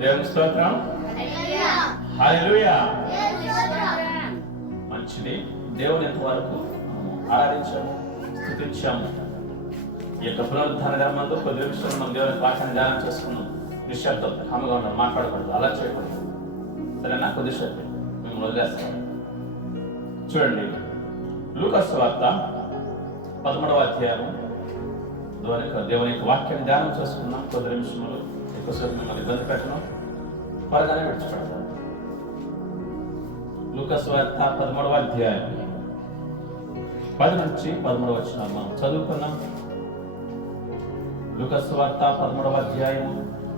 దేవుని స్తోత్రం. హల్లెలూయా. మంచిది. దేవుని ఎంతవరకు ఆరాధించాము, స్తుతించాము. ఈ యొక్క పునరుద్ధాన ధర్మంలో కొద్ది నిమిషాలు మనం దేవుని వాక్యాన్ని ధ్యానం చేసుకున్నాం. నిశ్శబ్దం, హమ్మగా ఉన్నాం, మాట్లాడకూడదు, అలా చేయకూడదు. సరేనా? కొద్దిసేపు మేము వదిలేస్తాం. చూడండి, లూకా సువార్త 13వ అధ్యాయం దేవుని యొక్క వాక్యాన్ని ధ్యానం చేసుకున్నాం. కొద్ది నిమిషములు ఎక్కువసేపు మిమ్మల్ని ఇబ్బంది పెట్టడం, త్వరగానే విడిచిపెడతాం. లూకా సువార్త 13వ అధ్యాయం 10 నుంచి 13 వచనాలు మనం చదువుకున్నాం. లూకా సువార్త 13వ అధ్యాయం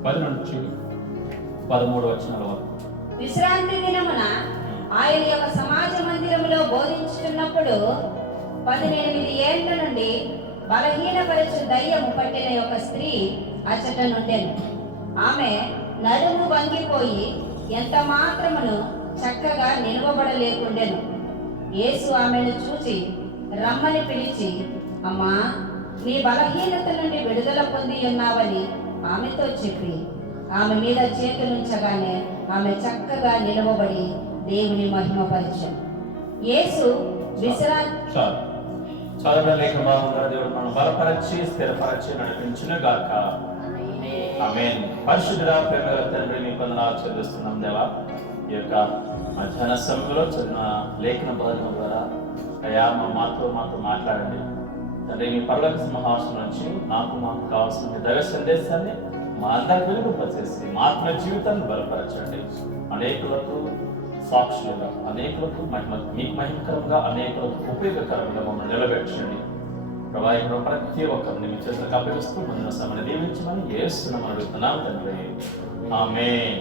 10 నుంచి 13 వచనాల వరకు. విశ్రాంతి దినమున ఆయన యొక్క సమాజ మందిరములో బోధించుతున్నప్పుడు 18 ఏళ్ల నుండి బలహీనపరచు దయ్యము పట్టిన ఒక స్త్రీ అచ్చట నుండెను. ఆమె నడుము వంగిపోయి ఎంత మాత్రమును చక్కగా నిలవబడలేకుండెను. యేసు ఆమెను చూచి రమ్మని పిలిచి, అమ్మా, నీ బలహీనత నుండి విడుదల పొంది ఉన్నావని ఆమెతో చెప్పి ఆమె మీద చేతులుంచగానే ఆమె చక్కగా నిలవబడి దేవుని మహిమపరిచెను. యేసు దేవుడు మనం బలపరచి స్థిరపరచి నడిపించును గాక. ఆమేన్. పరిశుద్ధుడా, ప్రేమగల తండ్రి, నీ వందనాలు చెల్లిస్తున్నాం దేవా. ఈ యొక్క మధ్యాహ్న సమయంలో చదివిన లేఖన బోధన ద్వారా అయ్యా మాతో మాట్లాడండి తండ్రి. మీ పరలోక సింహాసనం నుంచి మాకు కావాల్సిన మీ దైవ సందేశాన్ని మా అందరికి వెలుగుపరిచేసి మా ఆత్మ జీవితాన్ని బలపరచండి. అనేకులకు సాక్షులుగా, అనేకులకు మీకు మహిమకరంగా, అనేకులకు ఉపయోగకరంగా మమ్మల్ని నిలబెట్టండి ప్రభా. ఇక్కడ ప్రతి ఒక్కరిని మీ చేతులకు అప్పగిస్తూ మన సమయాన్ని దీవించమని యేసునామమున అడుగుతున్నాం తండ్రి. ఆమేన్.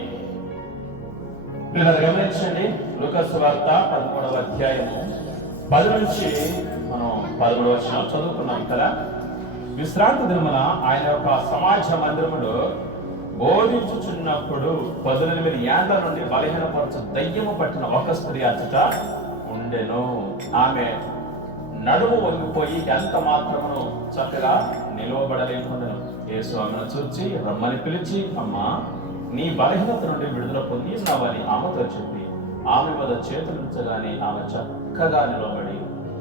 గమనించండి, లూకా సువార్త 13వ అధ్యాయము 10 నుంచి మనం 13 వచనాలు చదువుకున్నాం కదా. విశ్రాంతి దినమున ఆయన యొక్క సమాజ మందిరములో బోధించుచున్నప్పుడు 18 ఏళ్ల నుండి బలహీనపరచు దయ్యము పట్టిన ఒక స్త్రీ అచ్చట ఉండెను. ఆమె నడుము వంగిపోయి ఎంత మాత్రమును చక్కగా నిలవబడలేకుండెను. యేసు ఆమెను చూచి రమ్మని పిలిచి, అమ్మా, నీ బలహీనత నుండి విడుదల పొంది ఉన్నావని ఆమెతో చెప్పి ఆమె వద్ద చేతులుంచగానే ఆమె చక్కగా నిలబడి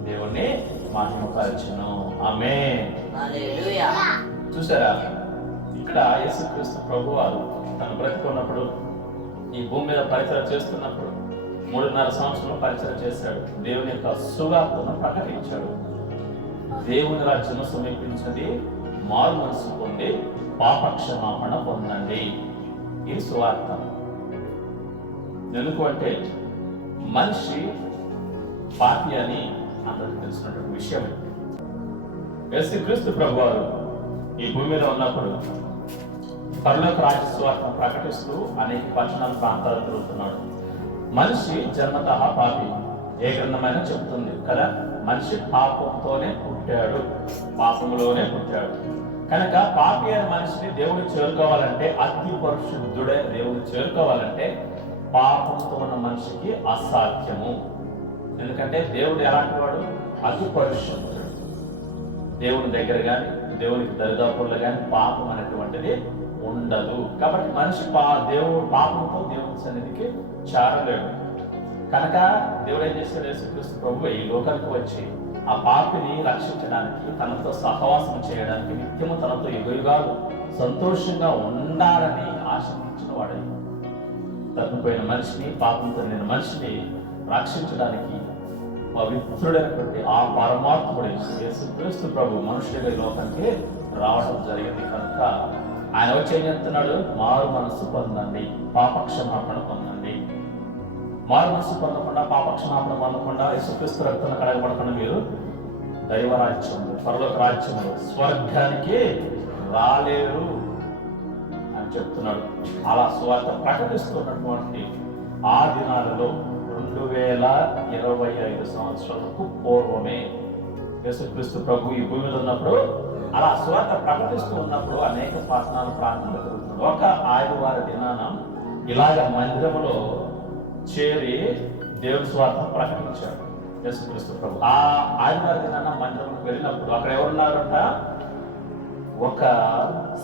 దేవుణ్ణి మహిమపరచెను. ఆమేన్. హల్లెలూయా. చూసారా, ఇక్కడ యేసుక్రీస్తు ప్రభువారు తను బ్రతికున్నప్పుడు ఈ భూమి మీద పరిచయం చేస్తున్నప్పుడు 3.5 సంవత్సరాలు పరిచయం చేశాడు. దేవుని యొక్క సువార్తను ప్రకటించాడు. దేవుని రాజ్యము సమీపించింది, మారు మనసు పొంది పాపక్షమాపణ పొందండి. ఇది సువార్త. ఎందుకు అంటే మనిషి పాపి అని అందరికి తెలిసినటువంటి విషయం. యేసుక్రీస్తు ప్రభువారు ఈ భూమి మీద ఉన్నప్పుడు పరలోక రాజ్య సువార్తను ప్రకటిస్తూ అనేక పట్టణాల ప్రాంతాలు తిరుగుతున్నాడు. మనిషి జన్మతః పాపి. ఏ గ్రంథమైనా చెబుతుంది కదా, మనిషి పాపంతోనే పుట్టాడు, పాపంలోనే పుట్టాడు. కనుక పాపి అయిన మనిషిని దేవుడు చేరుకోవాలంటే, అతి పరిశుద్ధుడే దేవుడు చేరుకోవాలంటే పాపంతో ఉన్న మనిషికి అసాధ్యము. ఎందుకంటే దేవుడు ఎలాంటి వాడు? అతి పరిశుద్ధుడు. దేవుని దగ్గర కానీ దేవునికి దరిదాపుల్లో కానీ పాపం అనేటువంటిది ఉండదు. కాబట్టి మనిషి దేవుడు పాపంతో దేవుని సన్నిధికి చేరలేడు. కనుక దేవుడు ఏం చేశాడు? యేసుక్రీస్తు ప్రభువు ఈ లోకానికి వచ్చి ఆ పాపిని రక్షించడానికి, తనతో సహవాసం చేయడానికి, నిత్యము తనతో యుగయుగాలు సంతోషంగా ఉండాలని ఆశించిన వాడు. తప్పిపోయిన మనిషిని, పాపంతో నిన్న మనిషిని రక్షించడానికి పవిత్రుడైనటువంటి ఆ పరమాత్ముడు యేసుక్రీస్తు ప్రభు మనుషుడిగా ఈ లోకానికి రావడం జరిగింది. కనుక ఆయన వచ్చి ఏం చెప్తున్నాడు? మారు మనస్సు పొందండి, పాపక్షమాపణ పొందండి. మారు మనస్సు పొందకుండా, పాపక్షమాపణ పొందకుండా, యేసుక్రీస్తు రక్తంలో కడగబడకుండా మీరు దైవరాజ్యంలో, పరలోక రాజ్యంలో, స్వర్గానికి రాలేరు అని చెప్తున్నాడు. అలా సువార్త ప్రకటిస్తున్నటువంటి ఆ దినాలలో 2025 సంవత్సరాలకు పూర్వమే యేసుక్రీస్తు ప్రభు ఈ భూమి మీద ఉన్నప్పుడు అలా సువార్త ప్రకటిస్తూ ఉన్నప్పుడు అనేక పట్టణాలు ప్రాంతాలు తిరుగుతున్నాడు. ఒక ఆదివారం దినాన ఇలాగ మందిరములో చేరి దేవుని సువార్త ప్రకటించాడు యేసుక్రీస్తు ప్రభు. ఆ ఆదివారం దినాన మందిరంలోకి వెళ్ళినప్పుడు అక్కడ ఎవరున్నారంట? ఒక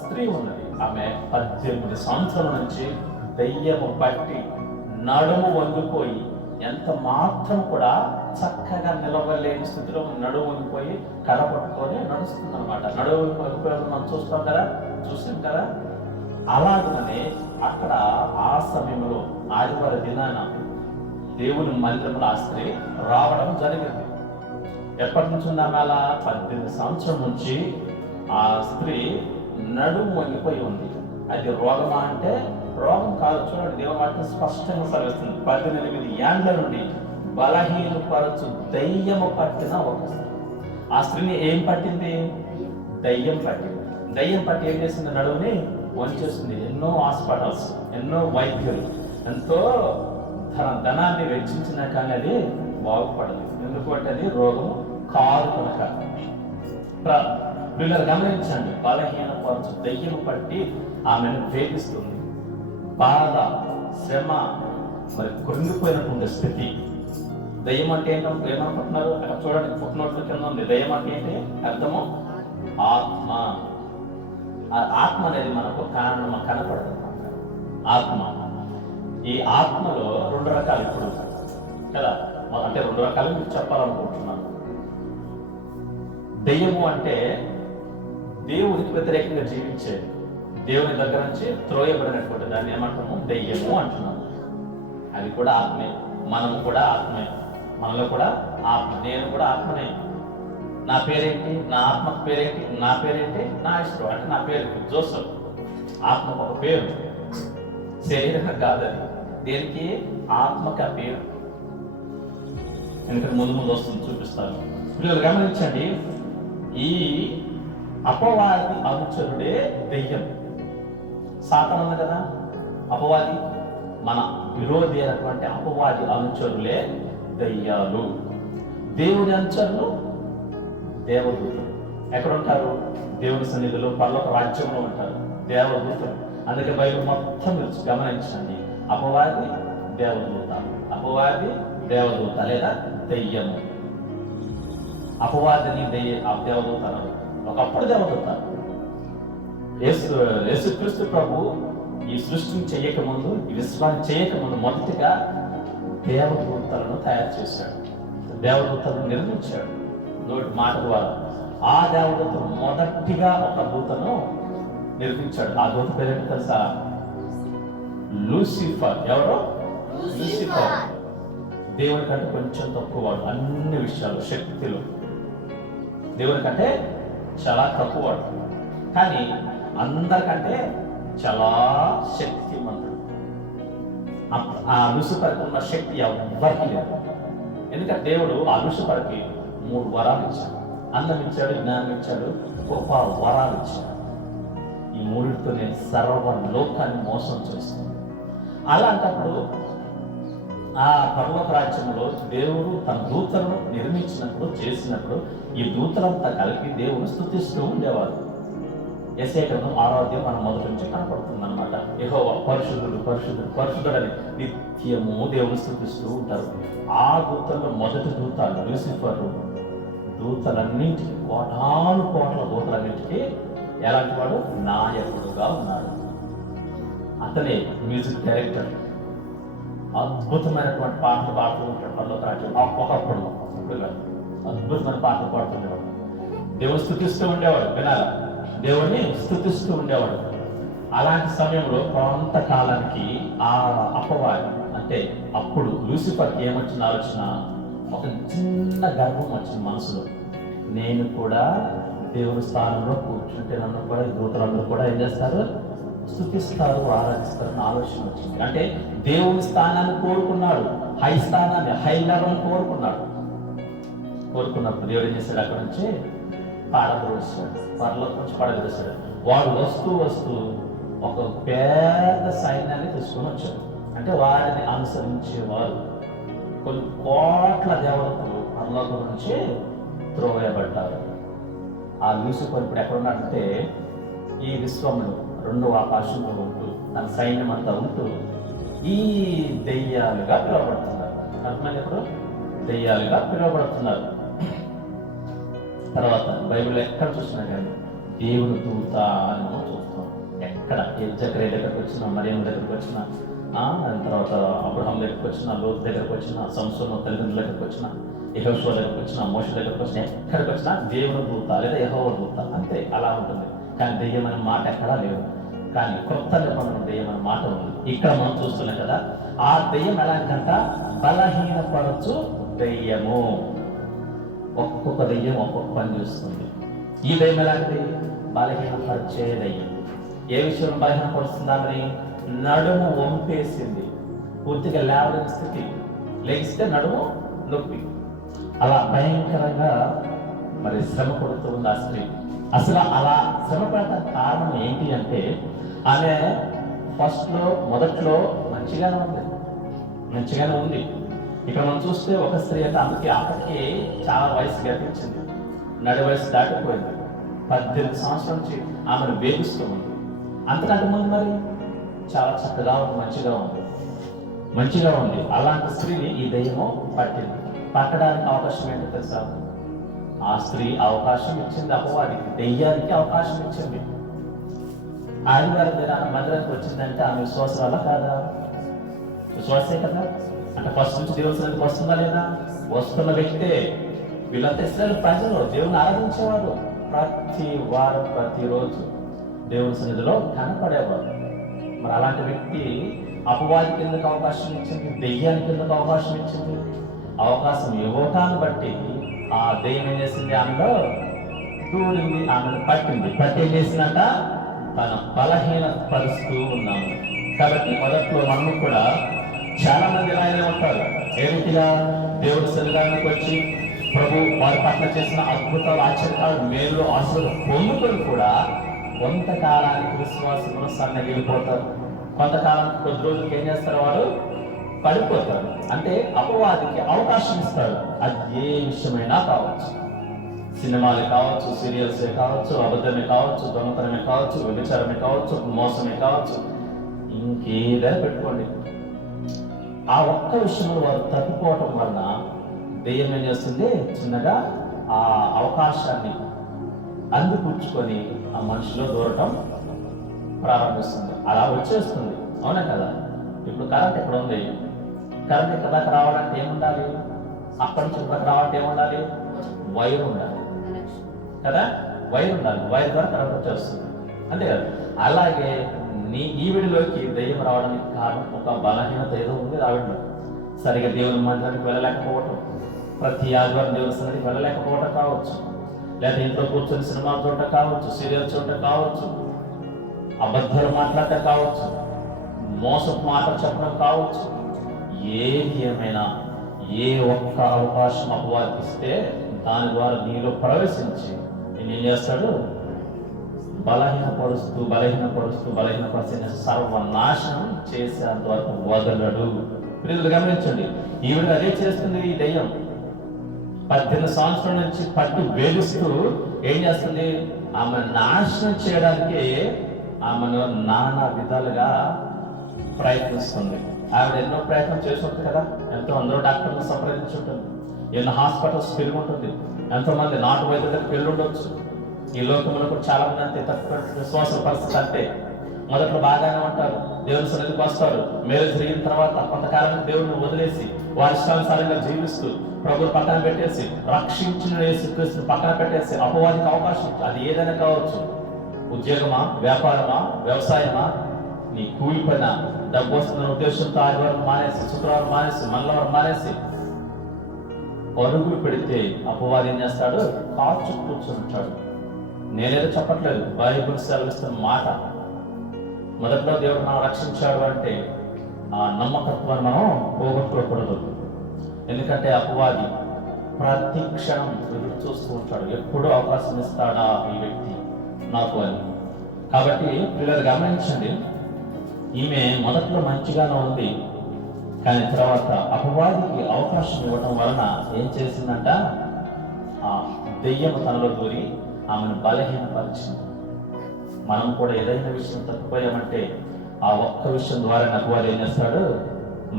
స్త్రీ ఉన్నది. ఆమె 18 సంవత్సరాల నుంచి దయ్యము పట్టి నడుము వంగిపోయి ఎంత మాత్రం కూడా చక్కగా నిలవలేని స్థితిలో నడుము వంగిపోయి కర్ర పట్టుకొని నడుస్తుంది అనమాట. నడుము వంగిపోయి మనం చూస్తాం కదా, చూసాం కదా. అలాగనే అక్కడ ఆ సమయంలో ఆదివారం దినాన దేవుని మందిరంలో ఆ స్త్రీ రావడం జరిగింది. ఎప్పటి నుంచి ఉందా? మేళ 18 సంవత్సరం నుంచి ఆ స్త్రీ నడుము వంగిపోయి ఉంది. అది రోగమా అంటే రోగం కాదు. చూడండి, దేవుని వాక్యం స్పష్టంగా సెలవిస్తుంది. 18 ఏండ్ల నుండి బలహీనపరచు దయ్యము పట్టిన ఒక స్త్రీ. ఆ స్త్రీని ఏం పట్టింది? దయ్యం పట్టింది. దయ్యం పట్టి ఏం చేసింది? నడువుని వంచేసింది. ఎన్నో హాస్పిటల్స్, ఎన్నో వైద్యులు, ఎంతో ధనాన్ని వెచ్చించినా కానీ అది బాగుపడదు. ఎందుకంటే అది రోగం కాదు కనుక. పిల్లలు గమనించండి, బలహీనపరచు దయ్యం పట్టి ఆమెను వేధిస్తుంది. బాధ, శ్రమ, మరి కృంగిపోయినటువంటి స్థితి. దయ్యం అంటే ఏమనుకుంటున్నారు? అక్కడ చూడండి, ఫుట్నోట్ల కింద ఉంది. దయ్యం అంటే ఏంటి అర్థము? ఆత్మ. ఆత్మ అనేది మనకు కనపడదు అన్నమాట. ఆత్మ, ఈ ఆత్మలో 2 రకాలు ఇప్పుడు కదా, అంటే 2 రకాలు మీకు చెప్పాలనుకుంటున్నాను. దెయ్యము అంటే దేవునికి వ్యతిరేకంగా జీవించేది, దేవుని దగ్గర నుంచి త్రోయబడినటువంటి దాన్ని ఏమంటాము? దెయ్యము అంటున్నాము. అది కూడా ఆత్మే, మనము కూడా ఆత్మే, మనలో కూడా ఆత్మ. నేను కూడా ఆత్మనే. నా పేరేంటి? నా ఆత్మకు పేరేంటి? నా పేరేంటి? నా ఇష్టం. అంటే నా పేరు జోసఫ్. ఆత్మకు ఒక పేరు, శరీరం కాదని. దేనికి? ఆత్మకు ఆ పేరు. ఎందుకంటే ముందు వస్తుంది, చూపిస్తాను. పిల్లలు గమనించండి, ఈ అపవాది అనుచరుడే దెయ్యం. సాతాను ఉంది కదా, అపవాది, మన విరోధి అయినటువంటి అపవాది అనుచరులే దయ్యాలు. దేవుని అనుచరులు దేవదూతలు. ఎక్కడ ఉంటారు? దేవుని సన్నిధిలో, పరలోక రాజ్యంలో ఉంటారు దేవదూతలు. అందుకే బైబిల్ మొత్తం గమనించండి, అపవాది దేవదూత, అపవాది దేవదూత లేదా దెయ్యము. అపవాదిని దేవదూత అన్నారు. ఒకప్పుడు దేవదూత. యేసుక్రీస్తు ప్రభు ఈ సృష్టిని చేయకముందు, ఈ విశ్వాన్ని చేయకముందు మొదటిగా దేవదూతలను తయారు చేశాడు, దేవదూతలను నిర్మించాడు నోటి మాట ద్వారా. ఆ దేవదూతను మొదటిగా ఒక దూతను నిర్మించాడు. ఆ దూత పేరేంటి తెలుసా? లూసిఫర్. ఎవరో? లూసిఫర్. దేవుని కంటే కొంచెం తక్కువవాడు అన్ని విషయాలు, శక్తిలో దేవుని కంటే చాలా తక్కువవాడు, కానీ అందరికంటే చాలా శక్తిమంతుడు. ఆ లూసిఫర్కి ఉన్న శక్తి ఎవరికి లేదు. ఎందుకంటే దేవుడు ఆ లూసిఫర్కి 3 వరాలు ఇచ్చాడు. అందం ఇచ్చాడు, జ్ఞానం ఇచ్చాడు, గొప్ప వరాలు ఇచ్చాడు. ఈ 3తో నేను సర్వ లోకాన్ని మోసం చేస్తాను. అలాంటప్పుడు ఆ పరలోక రాజ్యంలో దేవుడు తన దూతలను నిర్మించినప్పుడు, చేసినప్పుడు ఈ దూతలంతా కలిపి దేవుని స్తుతిస్తూ ఉండేవారు. యెషయా గ్రంథం 6వ అధ్యాయం మన మొదటి నుంచి కనపడుతుంది అనమాట. యెహోవా పరిశుద్ధుడు, పరిశుద్ధుడు, పరిశుద్ధుడు అని నిత్యము దేవుని స్తుతిస్తూ ఉంటారు. ఆ దూతల్లో మొదటి దూత లూసిఫరు దూతలన్నింటికి, కోటాను కోట్ల దూతలన్నింటికి ఎలాంటి వాడు? నాయకుడుగా ఉన్నాడు. అతనే మ్యూజిక్ డైరెక్టర్. అద్భుతమైనటువంటి పాటలు పాడుతూ ఉంటాడు పరలోక రాజ్యం. ఒకప్పుడు, ఇప్పుడు కాదు, అద్భుతమైన పాటలు పాడుతుండేవాడు. దేవుని స్తుతిస్తూ ఉండేవాడు. వినాలి, దేవుని స్తుతిస్తూ ఉండేవాడు. అలాంటి సమయంలో కొంతకాలానికి ఆ అపవాది, అంటే అప్పుడు లూసిఫర్కి ఏమొచ్చిన ఆలోచన? ఒక చిన్న గర్వం వచ్చింది మనసులో. నేను కూడా దేవుని స్థానంలో కూర్చుంటే నన్ను కూడా దూతలందరూ కూడా ఏం చేస్తారు? స్తుతిస్తారు, ఆరాధిస్తారు ఆలోచన వచ్చింది. అంటే దేవుని స్థానాన్ని కోరుకున్నాడు, హై స్థానాన్ని, హై లెవెల్ కోరుకున్నప్పుడు దేవుడు ఏం చేశాడు? అక్కడ నుంచి పాడద్రోసాడు, పరలోకం నుంచి పడద్రోసాడు. వాడు వస్తూ ఒక పెద్ద సైన్యాన్ని తీసుకొని వచ్చాడు. అంటే వారిని అనుసరించేవారు కొన్ని కోట్ల దేవతలు పరలోకం నుంచి త్రోవేయబడ్డారు. ఆ లూసిఫర్ ఇప్పుడు ఎక్కడున్నాడంటే ఈ విశ్వంలో 2వ ఆకాశంలో ఉంటూ, తన సైన్యం అంతా ఉంటూ ఈ దెయ్యాలుగా పిలువబడుతున్నారు. అర్థమైంది? ఇప్పుడు దెయ్యాలుగా పిలువబడుతున్నారు. తర్వాత బైబిల్ ఎక్కడ చూసినా కానీ దేవుని దూత అని మనం చూస్తాం. ఎక్కడ జకరియా దగ్గరకు వచ్చిన, మరియం దగ్గరకు వచ్చిన, తర్వాత అబ్రహాం దగ్గరకు వచ్చిన, లోతు దగ్గరకు వచ్చిన, సంసోను తల్లిదండ్రుల దగ్గరకు వచ్చిన, యెహోషువ దగ్గరకు వచ్చిన, మోషే దగ్గరకు వచ్చిన, ఎక్కడికి వచ్చినా దేవుని దూత లేదా యెహోవా దూత అంతే, అలా ఉంటుంది. కానీ దెయ్యం అనే మాట ఎక్కడా లేదు. కానీ కొత్త నిబంధన దెయ్యం అనే మాట ఉంది. ఇక్కడ మనం చూస్తున్నాం కదా, ఆ దెయ్యం ఎలాంటంట బలహీనపరచు దెయ్యము. ఒక్కొక్క దెయ్యం ఒక్కొక్క పని చేస్తుంది. ఈ దెయ్యం ఎలాంటి బలహీనపరిచే దెయ్యం. ఏ విషయం బలహీనపరుస్తుందామని? నడుము వంపేసింది, పూర్తిగా లేవలేని స్థితి, లెగిస్తే నడుము నొప్పి, అలా భయంకరంగా మరి శ్రమ పడుతూ ఉంది ఆ స్త్రీ. అసలు అలా శ్రమ పడటానికి కారణం ఏంటి అంటే, ఆమె మొదట్లో మంచిగానే ఉంది. ఇక్కడ మనం చూస్తే ఒక స్త్రీ అంటే అప్పటికి చాలా వయసు గతించింది, నడి వయసు దాటిపోయింది, 18 సంవత్సరాల నుంచి ఆమెను వేధిస్తూ ఉంది. అంతకంటే ముందు మరి చాలా చక్కగా ఉంది, మంచిగా ఉంది. అలాంటి స్త్రీని ఈ దెయ్యము పట్టింది. పట్టడానికి అవకాశం ఏంటో తెలుసా? ఆ స్త్రీ అవకాశం ఇచ్చింది అపవాదికి, దెయ్యానికి అవకాశం ఇచ్చింది. ఆదివారం దినాన మందిరానికి వచ్చిందంటే ఆమె విశ్వాసాల కాదా? విశ్వాసే కదా. అంటే ఫస్ట్ నుంచి దేవుని సన్నిధికి వస్తుందా లేదా? వస్తున్న వ్యక్తే. వీళ్ళంతా ఇస్రాయేలు ప్రజలు దేవుని ఆరాధించేవారు, ప్రతి వారం ప్రతిరోజు దేవుని సన్నిధిలో కనపడేవారు. మరి అలాంటి వ్యక్తి అపవాదికి ఎందుకు అవకాశం ఇచ్చింది? దెయ్యానికి ఎందుకు అవకాశం ఇచ్చింది? అవకాశం ఇవ్వటాన్ని బట్టి ఆ దెయ్యం ఏం చేసింది? ఆమెలో దూరింది, ఆమెను పట్టింది. ఏం చేసిందంట? తన బలహీనత పరుస్తూ ఉన్నాము. కాబట్టి మొదట్లో మనం కూడా చాలా మంది ఇలాగే ఉంటారు. ఏ రీతిగా దేవుడి సన్నిధానానికి వచ్చి ప్రభు వారి పట్ల చేసిన అద్భుతాలు, ఆశ్చర్యాలు, మేలు, ఆశీర్వాదాలు పొందుకొని కూడా కొంతకాలానికి విశ్వాసంలో సన్నగిలిపోతారు. కొంతకాలానికి కొద్ది రోజులకి ఏం చేస్తారు? వారు పడిపోతారు. అంటే అపవాదికి అవకాశం ఇస్తారు. అది ఏ విషయమైనా కావచ్చు, సినిమాలే కావచ్చు, సీరియల్సే కావచ్చు, అబద్ధమే కావచ్చు, దొంగతనమే కావచ్చు, వ్యభిచారమే కావచ్చు, మోసమే కావచ్చు, ఇంకేదైనా పెట్టుకోండి. ఆ ఒక్క విషయంలో వారు తప్పిపోవటం వలన దెయ్యం ఏం చేస్తుంది? చిన్నగా ఆ అవకాశాన్ని అందిపుచ్చుకొని ఆ మనిషిలో దూరటం ప్రారంభిస్తుంది. అలా వచ్చేస్తుంది. అవునా కదా? ఇప్పుడు కరెంట్ ఎక్కడ ఉంది? కరెంట్ ఇక్కడ దాకా రావాలంటే ఏముండాలి? అక్కడి నుంచి ఇక్కడ రావాలంటే ఏముండాలి? వైర్ ఉండాలి కదా. వైర్ ఉండాలి. వైర్ ద్వారా కరెంట్ వచ్చేస్తుంది, అంతే కదా. అలాగే నీ ఈవిడిలోకి దెయ్యం రావడానికి కారణం ఒక బలహీనత ఏదో ఉంది ఆవిడలో. సరిగా దేవుని మందిరానికి వెళ్ళలేకపోవటం, ప్రతి ఆదివారం దేవుని సన్నిధికి వెళ్ళలేకపోవటం కావచ్చు, లేదా ఇంట్లో కూర్చొని సినిమా చూడటం కావచ్చు, సీరియల్ చూడటం కావచ్చు, అబద్ధాలు మాట్లాడటం కావచ్చు, మోసపు మాటలు చెప్పడం కావచ్చు. ఏది ఏమైనా ఏ ఒక్క అవకాశం అపవాదిస్తే దాని ద్వారా నీలో ప్రవేశించి నేనేం చేస్తాడు? బలహీనపరుస్తూ సర్వనాశనం చేసేంత వరకు వదలడు. మీరు గమనించండి, ఈవిడ అదే చేస్తుంది. ఈ దెయ్యం 18 సంవత్సరాల నుంచి పట్టి వేధిస్తూ ఏం చేస్తుంది? ఆమె నాశనం చేయడానికి ఆమెను నానా విధాలుగా ప్రయత్నిస్తుంది. ఆవిడ ఎన్నో ప్రయత్నం చేసి ఉంటుంది కదా. ఎంతో అందరూ డాక్టర్లు సంప్రదించి ఉంటుంది, ఎన్నో హాస్పిటల్స్ తిరిగి ఉంటుంది, ఎంతో మంది నాటు వైద్యులకు వెళ్ళి ఉండొచ్చు. ఈ లోకంలో కూడా చాలా మంది అంతే, తక్కువ విశ్వాస పరిస్థితి అంటే మొదట్లో బాగానే ఉంటారు, దేవుని సన్నిధికి వస్తారు. మేలు జరిగిన తర్వాత కొంతకాలానికి దేవుడిని వదిలేసి వారి ఇష్టానుసారంగా జీవిస్తూ ప్రభువు పక్కన పెట్టేసి, రక్షించిన యేసుక్రీస్తుని పక్కన పెట్టేసి అపవాదికి అవకాశం, అది ఏదైనా కావచ్చు, ఉద్యోగమా, వ్యాపారమా, వ్యవసాయమా, నీ కూలి పైన డబ్బు వస్తున్న ఉద్దేశంతో ఆదివారం మానేసి, శుక్రవారం మానేసి, మంగళవారం మానేసి పరుగులు పెడితే అపవాది ఏం చేస్తాడు? కాచు కూర్చుంటాడు. నేనేదో చెప్పట్లేదు, బైబిల్ సెలవిస్తున్న మాట. మొదట్లో దేవుడు మనం రక్షించాడు అంటే ఆ నమ్మకత్వాన్ని మనం పోగొట్టుకోకూడదు. ఎందుకంటే అపవాది ప్రతి క్షణం ఎదురు చూస్తూ ఉంటాడు, ఎప్పుడు అవకాశం ఇస్తాడా ఈ వ్యక్తి నాకు అని. కాబట్టి పిల్లలు గమనించండి, ఈమె మొదట్లో మంచిగానే ఉంది, కానీ తర్వాత అపవాదికి అవకాశం ఇవ్వడం వలన ఏం చేసిందంట? ఆ దెయ్యం తనలో దూరి ఆమెను బలహీనపరిచింది. మనం కూడా ఏదైనా విషయం తప్పిపోయామంటే ఆ ఒక్క విషయం ద్వారా అపవాది ఏం చేస్తాడు?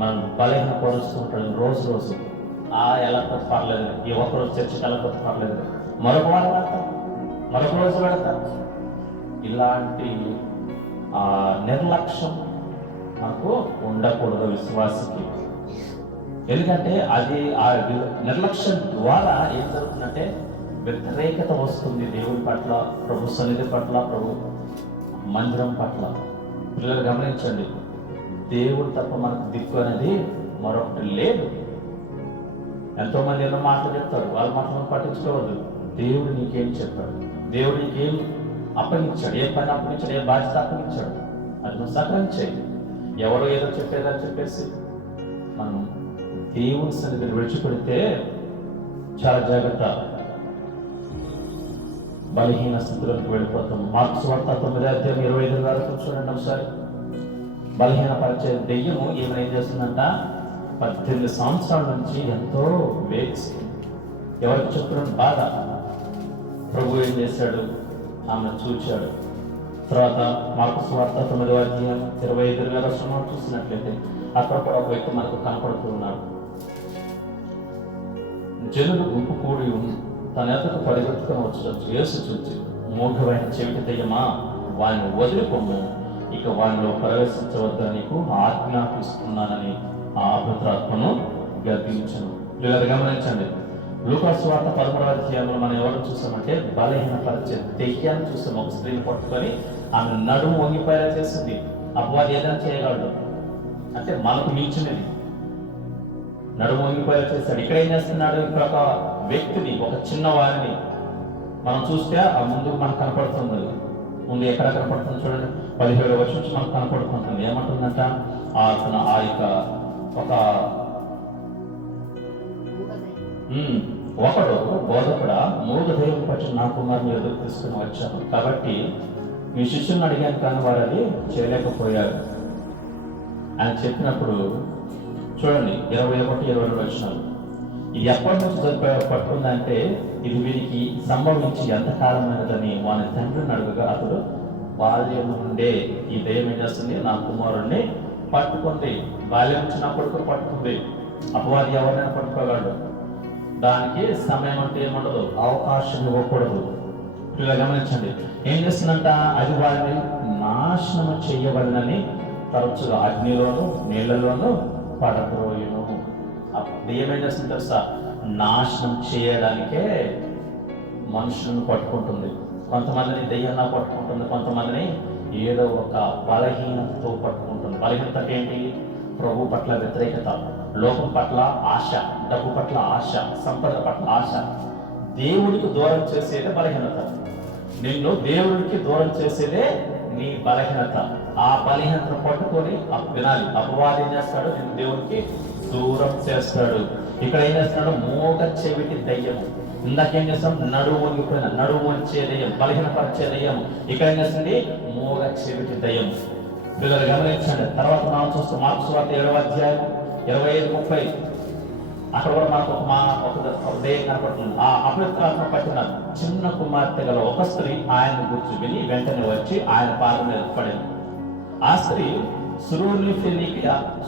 మనం బలహీనపరుస్తూ ఉంటాడు రోజు. ఎలా కొత్త పర్లేదు, ఈ ఒక్కరోజు చర్చకి ఎలా కొత్త పర్లేదు, మరొక వారం వెళ్తాం, మరొక రోజు వెళ్తాం. ఇలాంటి ఆ నిర్లక్ష్యం మనకు ఉండకూడదు విశ్వాసకి. ఎందుకంటే అది ఆ నిర్లక్ష్యం ద్వారా ఏం జరుగుతుందంటే వ్యతిరేకత వస్తుంది దేవుడి పట్ల, ప్రభు సన్నిధి పట్ల, ప్రభు మందిరం పట్ల. పిల్లలు గమనించండి, దేవుడు తప్ప మనకు దిక్కు అనేది మరొకటి లేదు. ఎంతో మంది ఎన్నో మాటలు చెప్తారు, వాళ్ళ మాటలను పట్టించుకోవద్దు. దేవుడు నీకేం చెప్పాడు, దేవుడు నీకేం అప్పగించాడు, ఏ పని అప్పగించాడు, ఏ బాధ్యత అప్పగించాడు, అది నువ్వు సహకరించేయి. ఎవరో ఏదో చెప్పేదని చెప్పేసి మనం దేవుని సన్నిధిని విడిచిపెడితే చాలా జాగ్రత్త, బలహీన స్థితిలోకి వెళ్ళిపోతాం. మార్కు సువార్త 9:25 వరకు చూడండి ఒకసారి. బలహీనపరిచే దెయ్యము ఈమె ఏం చేస్తుందంట, 18 సంవత్సరాల నుంచి ఎంతో వేధిస్తుంది. ఎవరికి చెప్తున్నాడు బాధ. ప్రభు ఏం చేశాడు, ఆమెను చూచాడు. తర్వాత మార్కు సువార్త 9:25 చూసినట్లయితే అక్కడ కూడా ఒక వ్యక్తి మనకు కనపడుతూ ఉన్నాడు. జనులు గుంపు కూడి తన ఎదుట పరిగెత్తుకొని వచ్చి యేసు చూచి, మూఢమైన చెవిటి దెయ్యమా, వారిని వదిలిపోము, ఇక వారిలో ప్రవేశించవద్దని నీకు ఆజ్ఞాపిస్తున్నానని ఆ అపవిత్రాత్మను గద్దించను. ఇలా గమనించండి, లూకాసు సువార్త 13 మనం ఎవరు చూసామంటే బలహీనపరిచే దెయ్యాన్ని చూసాం. ఒక స్త్రీని పట్టుకొని ఆమె నడుము వంగిపోయేలా చేసింది. అపవాది ఏదైనా చేయగలడు అంటే మనకు మించినది, నడుము వంగిపోయేలా చేస్తాడు. ఇక్కడ ఏం చేస్తున్నాడు, ఇక్కడ ఒక వ్యక్తిని, ఒక చిన్నవారిని మనం చూస్తే ఆ ముందు మనకు కనపడుతుంది. ముందు ఎక్కడ కనపడుతుంది చూడండి, 17వ వచనం నుంచి మనకు కనపడుతుంటుంది. ఏమంటుందంట, అతను ఆ యొక్క ఒకడు బోధకుడా, మూగ దెయ్యం పట్టిన నా కుమారుని ఎదురు తీసుకుని వచ్చాను, కాబట్టి మీ శిష్యుని అడిగాను కానీ వారు అది చేయలేకపోయారు అని చెప్పినప్పుడు చూడండి 21-22 వచనాలు. ఇది ఎప్పటి నుంచి పట్టుకుందంటే ఇది వీరికి సంభవించి ఎంతకాలమైనదని వాని తండ్రిని అడుగగా అతడు బాల్యం నుండే ఈ దెయ్యం ఏం చేస్తుంది, నా కుమారుణ్ణి పట్టుకుంది. బాల్యం నుంచి నా కొడుకుని పట్టుకుంది. అపవాది ఎవరినైనా పట్టుకోగలడు, దానికి సమయం అంటే ఏముండదు, అవకాశం ఇవ్వకూడదు. ఇలా గమనించండి, ఏం చేస్తుందంట, అది వారిని నాశనం చేయవలనని తరచుగా అగ్నిలోను నీళ్లలోను పడద్రోయును. దెయ్యం ఏం చేస్తుంది తెలుసా, నాశనం చేయడానికే మనుషులను పట్టుకుంటుంది. కొంతమందిని దెయ్యంగా పట్టుకుంటుంది, కొంతమందిని ఏదో ఒక బలహీనతతో పట్టుకుంటుంది. బలహీనత ఏంటి, ప్రభు పట్ల వ్యతిరేకత, లోకం పట్ల ఆశ, డబ్బు పట్ల ఆశ, సంపద పట్ల ఆశ. దేవుడికి దూరం చేసేదే బలహీనత. నిన్ను దేవుడికి దూరం చేసేదే నీ బలహీనత. ఆ బలహీనతను పట్టుకొని వినాలి. అపవాది ఏం చేస్తాడు, నిన్ను దేవుడికి దూరం చేస్తాడు. ఇక్కడ ఏం చేస్తున్నాడు, మోగ చెవిటి దయ్యము. ఇందాకేం చేస్తాం, నడుము వంగిపోయిన, నడుము వంచే దయ్యం, బలహీనపరిచే దయ్యం. ఇక్కడ ఏం చేస్తుంది, మోగ చెవిటి దయ్యం. పిల్లలు గమనించండి. తర్వాత మనం చూస్తాం మార్కు సువార్త 7:25-30. అక్కడ కూడా మనకు ఒక దయ్యం కనపడుతుంది. ఆ అపవిత్రాత్మ పట్టిన చిన్న కుమార్తె గల ఒక స్త్రీ ఆయన గురించి విని వెంటనే వచ్చి ఆయన పాదం మీద పడింది. ఆ స్త్రీ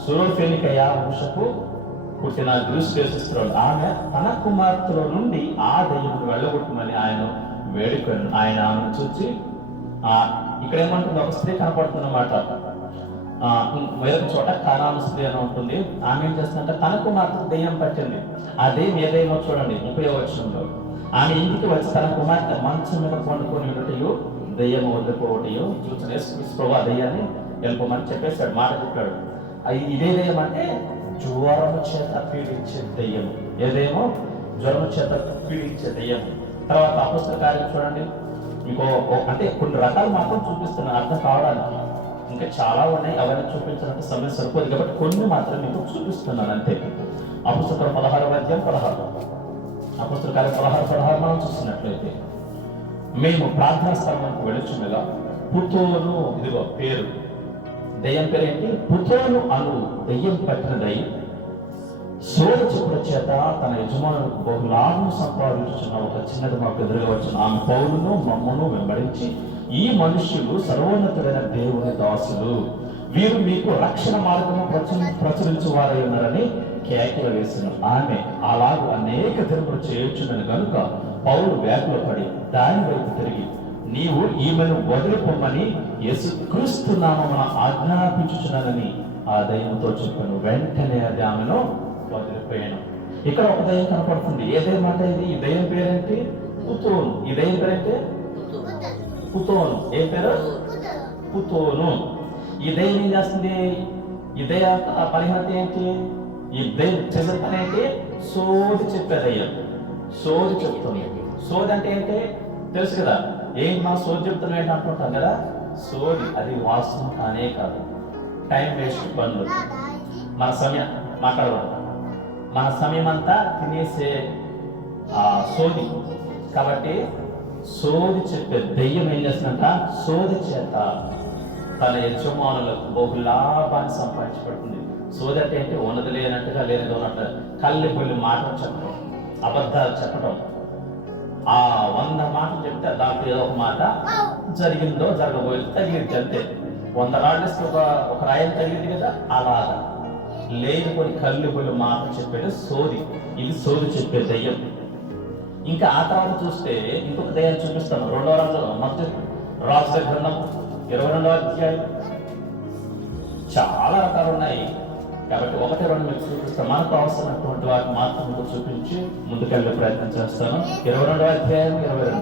సురోఫెనికయ వంశపు పుట్టిన గ్రీసు దేశస్తురాలు. ఆమె తన కుమార్తెల నుండి ఆ దయ్యమును వెళ్ళగొట్టమని ఆయన వేడుకొని ఆయన ఆమెను చూచి, ఇక్కడ ఏమంటుంది, ఒక స్త్రీ కనపడుతున్నమాట. వేరే చోట కానాను స్త్రీ అని ఉంటుంది. ఆమె ఏం చేస్తుందంటే తన కుమార్తె దెయ్యం పట్టింది. ఆ దెయ్యం ఏదైనా చూడండి 30వ వచనంలో, ఆమె ఇంటికి వచ్చి తన కుమార్తె మంచం మీద పండుకొని వినటయు దెయ్యం వదిలిపోవటయు చూసిన యేసుక్రీస్తు ఆ దెయ్యాన్ని వెళ్ళిపోమని చెప్పేశాడు, మాట చెప్పాడు. ఇదే దెయ్యం అంటే జ్వరము చేత పీడించే దెయ్యం. ఏదేమో జ్వరము చేత పీడించే దెయ్యం. తర్వాత అపొస్తలుల కార్యం చూడండి, అంటే కొన్ని రకాలు మాత్రం చూపిస్తున్నాను అర్థం కావడానికి. ఇంకా చాలా ఉన్నాయి, అవన్నీ చూపించాలంటే సమయం సరిపోదు కాబట్టి కొన్ని మాత్రం మీకు చూపిస్తున్నాను అంతే. అపొస్తలుల 16:16 అపొస్తలుల కార్యం 16:16 మనం చూస్తున్నట్లయితే, మేము ప్రార్థనా స్థలానికి వెళుచుండగా పుతోను, ఇదిగో పేరు, దెయ్యం పేరేంటి, పుతోను అను దెయ్యం పట్టినదై సోద చెప్పుల చేత తన యజమానులకు బహులాభం సంపాదించున్న ఒక చిన్నది మాకు ఎదురుగా వచ్చిన ఆమె పౌలును మమ్మను వెంబడించి, ఈ మనుష్యులు సర్వోన్నతుడైన దేవుని దాసులు, వీరు మీకు రక్షణ మార్గము ప్రచురించు వారై ఉన్నారని కేకలు వేసిన ఆమె అలాగూ అనేక దినములు చేయొచ్చునని కనుక పౌలు వేగలో పడి దాని వైపు తిరిగి, నీవు ఈమెను వదిలిపోమని యేసుక్రీస్తు నామమున ఆజ్ఞాపించుచున్నానని ఆ దయ్యంతో చెప్పాను. వెంటనే అది ఆమెను వదిలిపోయాను. ఇక్కడ ఒక దయ్యం కనపడుతుంది. ఏ దయ్యం అంటే ఇది? ఈ దయ్యం పేరేంటి? పుతోను. ఈ దయ్యం పేరేంటి? పుతోను. ఏ పేరు? పుతోను. ఈ దయ్యం ఏం చేస్తుంది? ఈ దయ్య పరిహతి ఏంటి? ఈ దయ్యం చేసే పని ఏంటి? సోది చెప్పే దయ్యం. సోది చెప్తుంది. సోది అంటే ఏంటి తెలుసు కదా? ఏంటి మా సోది చెప్తున్నా ఏంటి అనుకుంటాం కదా? సోది అది వాస్తవం కానే కాదు. టైం వేస్ట్ పనులు. మన సమయం మాట్లాడకూడదు. మన సమయం అంతా తినేసే సోది. కాబట్టి సోది చెప్పే దెయ్యం ఏం చేస్తుందంట? సోది చేత తన యజమానులకు బహు లాభాన్ని సంపాదించబడుతుంది. సోది అంటే ఏంటి? ఉన్నది లేనట్టుగా లేనిది ఉన్నట్టుగా కళ్ళి పొల్లి మాటలు చెప్పడం, అబద్ధాలు చెప్పడం. 100 మాటలు చెప్తే దాంట్లో ఏదో ఒక మాట జరిగిందో జరగబోయేది తగిలింది అంతే. 100 రాళ్ళు ఇస్తే ఒక రాయం తగిలింది కదా, అలాగా లేనిపోయి కళ్ళు పొల్లి మాటలు చెప్పేది సోది. ఇది సోది చెప్పే దయ్యం. ఇంకా ఆ తర్వాత చూస్తే ఇంకొక దయ్యాన్ని చూపిస్తాను. 2వ మొదటి రాజుల గ్రంథం 22వ అధ్యాయం. చాలా రకాలు ఉన్నాయి కాబట్టి 1-2 మీకు చూపిస్తాను. మనకు అవసరమైనటువంటి వాటిని మాత్రం మీకు చూపించి ముందుకెళ్ళే ప్రయత్నం చేస్తాను. 22వ అధ్యాయం 22.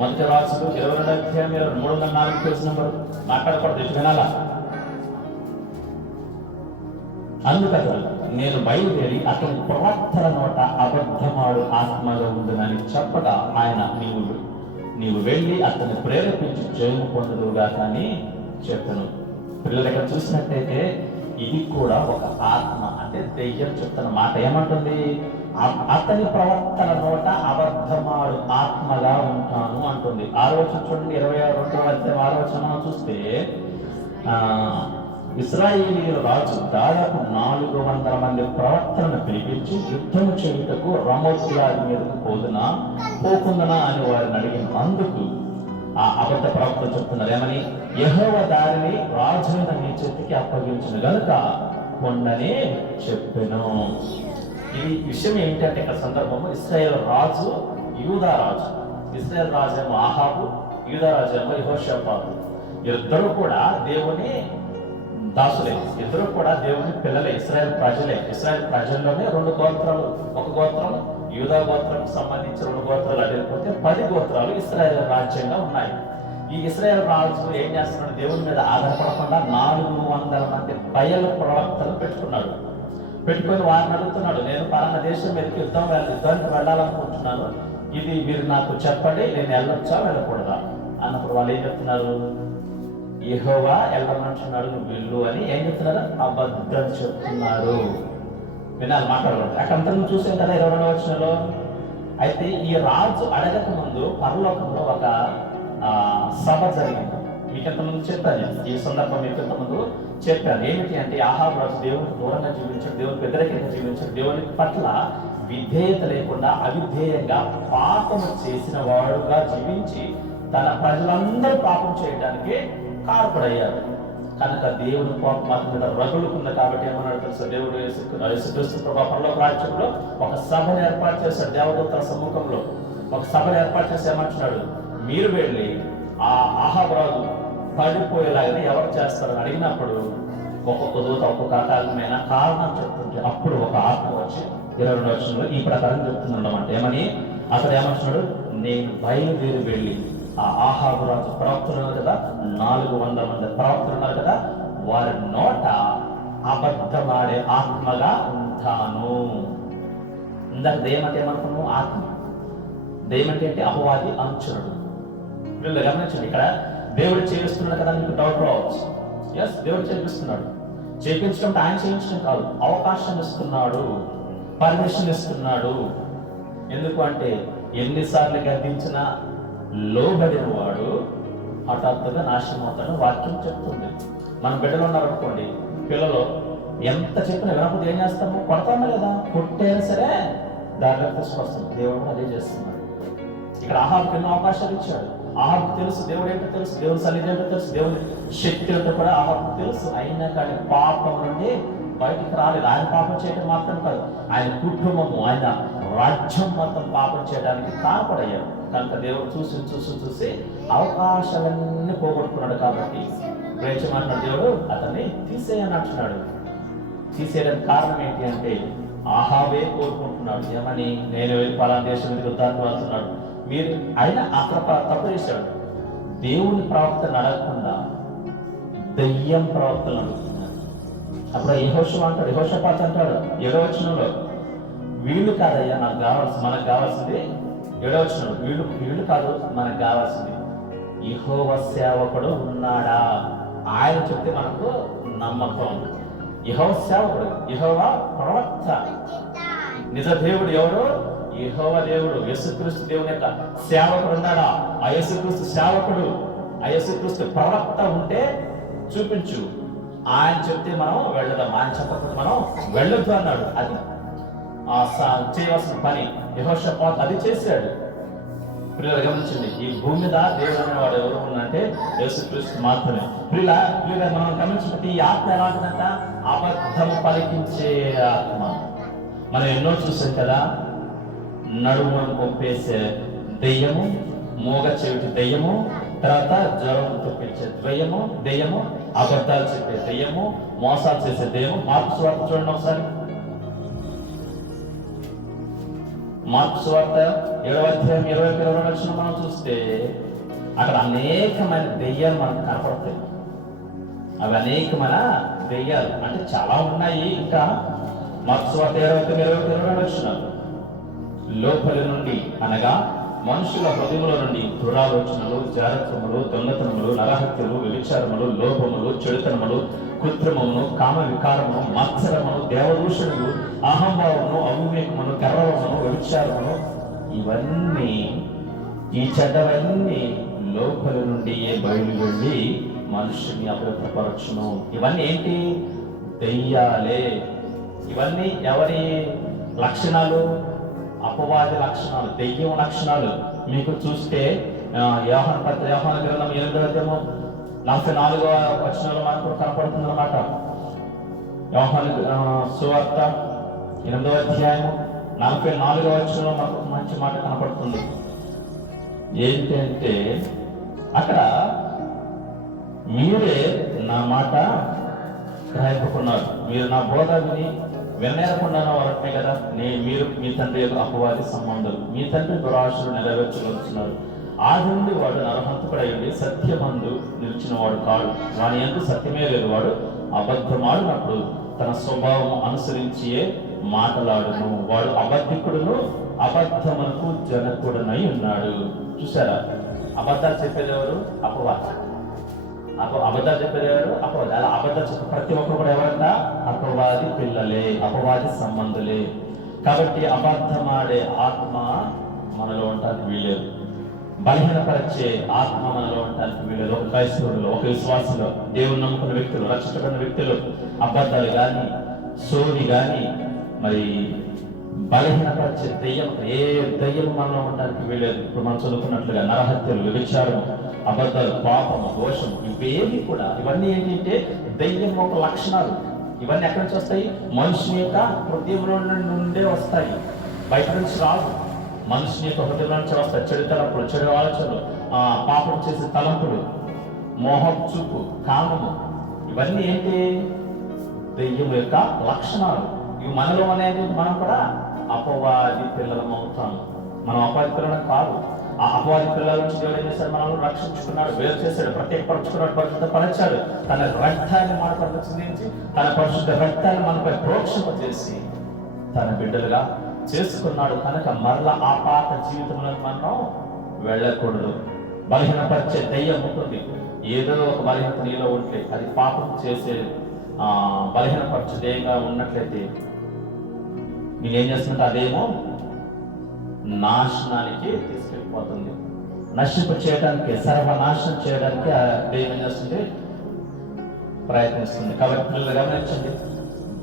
మొదటి రాజులు 22వ అధ్యాయం 304 పేజీ నెంబర్. మాట్లాడకూడదు, ఇటు వినాలా? అందుకని నేను బయలుదేరి అతని ప్రవక్తల నోట అబద్ధమాడు ఆత్మగా ఉందని చెప్పక ఆయన నీవు వెళ్ళి అతన్ని ప్రేరేపించి జయము పొందుదుగా కానీ చెప్పను. పిల్లలు ఇక్కడ చూసినట్టయితే ఇది కూడా ఒక ఆత్మ, అంటే దెయ్యం చెప్తున్న మాట ఏమంటుంది? అతని ప్రవక్తల నోట అబద్ధమాడు ఆత్మగా ఉంటాను అంటుంది. 6వ వచనం చూడండి. 22వ అధ్యాయం 6వ వచనం మనం చూస్తే ఇశ్రాయేలీయుల రాజు దాదాపు 400 మంది ప్రవక్తలను పిలిపించి యుద్ధము చేయుటకు రమోత్గిలాది మీదకు పోకుందనా అని వారిని అడిగిన. అందుకు ఆ అబద్ధ ప్రవక్తలు చెప్తున్నారు ఏమని? యెహోవా దారిని రాజులైన నీ చేతికి అప్పగించిన గనుక కొండనే చెప్పెను. ఈ విషయం ఏంటంటే ఇక్కడ సందర్భము ఇశ్రాయేల్ రాజు యూదా రాజు. ఇశ్రాయేల్ రాజు ఏమో ఆహాబు, యూదా రాజు ఏమో యెహోషాపాతు. ఇద్దరు కూడా దేవుని దాసులే, ఇద్దరు కూడా దేవుని పిల్లలే, ఇశ్రాయేల్ ప్రజలే. ఇశ్రాయేల్ ప్రజల్లోనే 2 గోత్రాలు, ఒక గోత్రం యూదా గోత్రానికి సంబంధించి 2 గోత్రాలు అడిగిపోతే 10 గోత్రాలు ఇశ్రాయేల్ రాజ్యంగా ఉన్నాయి. ఈ ఇశ్రాయేల్ రాజు ఏం చేస్తున్నాడు? దేవుని మీద ఆధారపడకుండా 400 మంది బయలు ప్రవక్తలు పెట్టుకొని వారిని అడుగుతున్నాడు, నేను పలానా దేశం మీదకి యుద్ధానికి వెళ్ళాలనుకుంటున్నాను, ఇది మీరు నాకు చెప్పండి, నేను వెళ్ళొచ్చా వెళ్ళకూడదా అన్నప్పుడు వాళ్ళు ఏం చెప్తున్నారు? యెహోవా వెళ్ళమంటున్నాడు, నువ్వు వెళ్ళు అని ఏం చెప్తున్నారు? అబద్ధం చెప్తున్నారు. వినాలి, మాట్లాడకూడదు. అక్కడంతా చూసాం కదా 22వ వచనంలో. అయితే ఈ రాజు అడగక ముందు పరలోకంలో ఒక సభ జరిగింది. మీకు ఎంతమంది చెప్పాను, ఈ సందర్భం మీకు ఎంతమంది చెప్పాను. ఏమిటి అంటే ఆహాబు రాజు దేవునికి దూరంగా జీవించాడు, దేవునికి వ్యతిరేకంగా జీవించాడు, దేవుని పట్ల విధేయత లేకుండా అవిధేయంగా పాపము చేసిన వాడుగా జీవించి తన ప్రజలందరూ పాపం చేయడానికి కారకుడయ్యారు. కనుక దేవుని కోపం మాత్రం మీద రగులుకుంది. కాబట్టి ఏమన్నాడు తెలుసా? దేవుడు యేసుక్రీస్తు పరలోక రాజ్యంలో ఒక సభను ఏర్పాటు చేశాడు. దేవదూతల సమ్ముఖంలో ఒక సభను ఏర్పాటు చేసి ఏమంటున్నాడు? మీరు వెళ్ళి ఆ ఆహాబు రాజు పడిపోయేలాగా ఎవరు చేస్తారని అడిగినప్పుడు ఒక్కొక్క దూత ఒక్కొక్క రకమైన కారణం చెప్తుంటే అప్పుడు ఒక ఆత్మ వచ్చి 22వ వచనంలో ఈ ప్రకారం చెప్తుందన్నమాట. ఏమని? అతడు ఏమంటున్నాడు? నేను బయలుదేరి వెళ్ళి ఆ ఆహాబు రాజు ప్రవక్తలు ఉన్నారు కదా, 400 మంది ప్రవక్తలు ఉన్నారు కదా, వారి నోట అబద్ధమాడే ఆత్మగా ఉంటాను. ఇందాక దెయ్యం అంటే ఏమనుకున్నాము? ఆత్మ. దెయ్యం అంటే అపవాది, అనుచరుడు. వీళ్ళు గమనించండి, ఇక్కడ దేవుడు చేపిస్తున్నాడు కదా, మీకు డౌట్ రావచ్చు. ఎస్, దేవుడు చేపిస్తున్నాడు. చేపించడం ఆయన చేయించడం కాదు, అవకాశం ఇస్తున్నాడు, పర్మిషన్ ఇస్తున్నాడు. ఎందుకు అంటే ఎన్నిసార్లు గద్దించినా లోబడిన వాడు హఠాత్తుగా నాశనం అవుతాడు వాక్యం చెప్తుంది. మన బిడ్డలు ఉన్నారనుకోండి, పిల్లలు ఎంత చెప్పినా వినకపోతే ఏం చేస్తాము? కొడతామా లేదా? కొట్టైనా సరే దారిలోకి తీసుకొస్తాం. దేవుడు అదే చేస్తున్నాడు. ఇక్కడ ఆహాబుకి ఎన్నో అవకాశాలు ఇచ్చాడు. ఆహాబుకి తెలుసు దేవుడు ఏంటో తెలుసు, దేవుని సన్నిధి ఏంటో తెలుసు, దేవుని శక్తి ఏంటో కూడా ఆహాబుకి తెలుసు. అయినా కానీ పాపం నుండి బయటికి రాలేదు. ఆయన పాపం చేయడం మాత్రం కాదు, ఆయన కుటుంబము, ఆయన రాజ్యం మొత్తం పాపం చేయడానికి కారపడయ్యారు. కనుక దేవుడు చూసి అవకాశాలన్నీ పోగొట్టుకున్నాడు. కాబట్టి ప్రేక్షమాడిన దేవుడు అతన్ని తీసేయని అంటున్నాడు. తీసేయడానికి కారణం ఏంటి అంటే ఆహావే కోరుకుంటున్నాడు. ఏమని? నేను వెళ్ళి పలానా దేశం యుద్ధానికి వెళ్తున్నాడు. మీరు ఆయన అక్కడ తప్పు చేశాడు. దేవుని ప్రవక్త నడకుండా దయ్యం ప్రవక్తలు నడుస్తున్నారు. అప్పుడు యెహోషువ అంటాడు, యెహోషాపాతు అంటాడు 7వ వచనంలో, వీళ్ళు కాదయ్యా మనకు కావాల్సింది 7వ వచనంలో, వీళ్ళు కాదు మనకు కావాల్సింది యెహోవా సేవకుడు ఉన్నాడా. ఆయన చెప్తే మనకు నమ్మకం. యెహోవా సేవకుడు, యెహోవా ప్రవక్త. నిజ దేవుడు ఎవరు? యెహోవా దేవుడు. యేసుక్రీస్తు దేవుని యొక్క సేవకుడు ఉన్నాడా? ఆ యేసుక్రీస్తు సేవకుడు, ఆ యేసుక్రీస్తు ప్రవక్త ఉంటే చూపించు. ఆయన చెప్తే మనం వెళ్దాం, ఆయన చెప్పకపోతే మనం వెళ్ళొద్దు అన్నాడు. అది చేయవలసిన పని యెహోషాపాతు అది చేశాడు. పిల్లలు గమనించండి, ఈ భూమి మీద దేవుడు అనేవాడు ఎవరు ఉన్నంటే యేసుక్రీస్తు మాత్రమే. పిల్లలు మనం గమనించినట్టు ఈ ఆత్మ ఎలాంటిదంట? అబద్ధం పలికించే ఆత్మ. మనం ఎన్నో చూసాం కదా, నడుమును పంపేసే దెయ్యము, మోగ చెవిటి దెయ్యము, తర్వాత జ్వరం తెప్పించే దెయ్యము, అబద్ధాలు చెప్పే దెయ్యము, మోసాలు చేసే దెయ్యము. మార్కు సువార్త చూడండి ఒకసారి. మార్కు సువార్త 7వ అధ్యాయం 22వ వచనం మనం చూస్తే అక్కడ అనేకమైన దెయ్యాలు మనకు కనపడతాయి. అవి అనేకమైన దెయ్యాలు అంటే చాలా ఉన్నాయి. ఇంకా మార్కు సువార్త 7వ వచనం, లోపలి నుండి అనగా మనుషుల హృదయముల నుండి దురాలోచనలు, జారత్వములు, దొంగతనములు, నరహత్యలు, వ్యభిచారములు, లోపములు, చెడుతనములు, కృత్రిమమును, కామ వికారమును, మత్సరమును, దేవదూషణలు, అహంభావమును, అవివేకమును, గర్వమును, వ్యభిచారమును, ఇవన్నీ ఈ చెడ్డవన్నీ లోపలి నుండి బయలు వెళ్ళి మనుషుని అపవిత్రపరచును. ఇవన్నీ ఏంటి? దెయ్యాలే. ఇవన్నీ ఎవరి లక్షణాలు? అపవాది లక్షణాలు, దెయ్యం లక్షణాలు. మీకు చూస్తే యోహాను గ్రంథం 8వ అధ్యాయము 44వ వచనంలో మనకు కనపడుతుంది అన్నమాట. యోహాను సువార్త 8వ అధ్యాయము 44వ వచనంలో మనకు మంచి మాట కనపడుతుంది. ఏంటంటే అక్కడ మీరే నా మాట గ్రహింపుకున్నారు, మీరు నా బోధ విని వినేరకుండా వరకే కదా. మీరు మీ తండ్రి అపవాది సంబంధాలు, మీ తండ్రి దురాశలు నెరవేర్చగలుగుతున్నారు. ఆది నుండి వాడు నరహంతకుడై సత్యమందు నిలిచిన వాడు కాడు, వాని యందు సత్యమే లేదు. వాడు అబద్ధమాడినప్పుడు తన స్వభావం అనుసరించియే మాటలాడును. వాడు అబద్ధికుడును, అబద్ధమునకు జనకుడునై ఉన్నాడు. చూసారా? అబద్ధాలు చెప్పేది ఎవరు? అపవాది. అబద్ధాలు చెప్పేది ఎవరు? అపవాది. అలా అబద్ధాలు చెప్పే ప్రతి ఒక్కరు కూడా ఎవరన్నా అపవాది పిల్లలే, అపవాది సంబంధులే. కాబట్టి అబద్ధమాడే ఆత్మ మనలో ఉండటానికి వీలేదు, బలహీనపరిచే ఆత్మ మనలో ఉండటానికి వీలేదు. ఒక క్రైస్తవులు, ఒక విశ్వాసంలో దేవుని నమ్ముకున్న వ్యక్తులు, రక్షించబడిన వ్యక్తులు అబద్ధాలు కానీ, సోది కానీ, మరి బలహీనపరిచే దెయ్యం, ఏ దెయ్యం మనలో ఉండడానికి వీలేదు. ఇప్పుడు మనం చదువుకున్నట్లుగా నరహత్యలు, వ్యభిచారము, అబద్ధాలు, పాపము, దోషము, ఇవేమి కూడా ఇవన్నీ ఏంటంటే దెయ్యం ఒక లక్షణాలు. ఇవన్నీ ఎక్కడి నుంచి వస్తాయి? మనుషుని యొక్క హృదయంలో నుండే వస్తాయి, బయట నుంచి రాదు. మనుషుని యొక్క హృదయంలో నుంచి వస్తాయి చెడు తలంపులు, చెడు ఆలోచనలు, పాపం చేసే తలంపులు, మోహం చూపు, కామము. ఇవన్నీ ఏంటి? దెయ్యం యొక్క లక్షణాలు. ఇవి మనలో అనేది మనం కూడా అపవాది పిల్లలం అవుతాం. మనం అపవాది పిల్లలం కాదు. ఆ అపవాది పిల్లల నుంచి దేవుడు ఏం చేశాడు? మనల్ని రక్షించుకున్నాడు, వేరు చేశాడు, ప్రత్యేకపరుచుకున్నాడు, పరిశుద్ధపరిచాడు. తన రక్తాన్ని మన పట్ల చిందించి తన పరిశుద్ధ రక్తాన్ని మనపై ప్రోక్షింపజేసి తన బిడ్డలుగా చేసుకున్నాడు. కనుక మరలా ఆ పాత జీవితంలో మనం వెళ్ళకూడదు. బలహీనపరిచే దెయ్యం ఉంటుంది. ఏదో ఒక బలహీనత నీలో ఉంటే అది పాపం చేసే బలహీనపరిచే దెయ్యంగా ఉన్నట్లయితే నేనేం చేస్తుంటే అదేమో నాశనానికి తీసుకెళ్ళిపోతుంది. నశింప చేయడానికి, సర్వనాశనం చేయడానికి ఆ దెయ్యం ఏం చేస్తుంది? ప్రయత్నిస్తుంది. కాబట్టి పిల్లలు గమనించండి,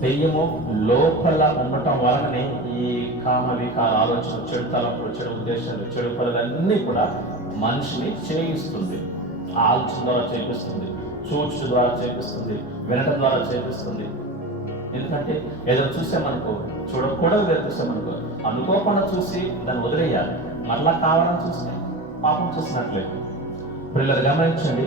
దెయ్యము లోపల ఉండటం వలననే ఈ కామ వికార ఆలోచన, చెడు తలంపులు, చెడు ఉద్దేశాలు, చెడు పనులన్నీ కూడా మనిషిని చేయిస్తుంది. ఆలోచన ద్వారా చేపిస్తుంది, చూచు ద్వారా చేపిస్తుంది, వినటం ద్వారా చేపిస్తుంది. ఎందుకంటే ఏదో చూసామనుకో, చూడకూడదు చూసామనుకో, అనుకోకుండా చూసి దాన్ని వదిలేయాలి. మరలా కావాలని చూస్తే పాపం చూసినట్లే. పిల్లలు గమనించండి,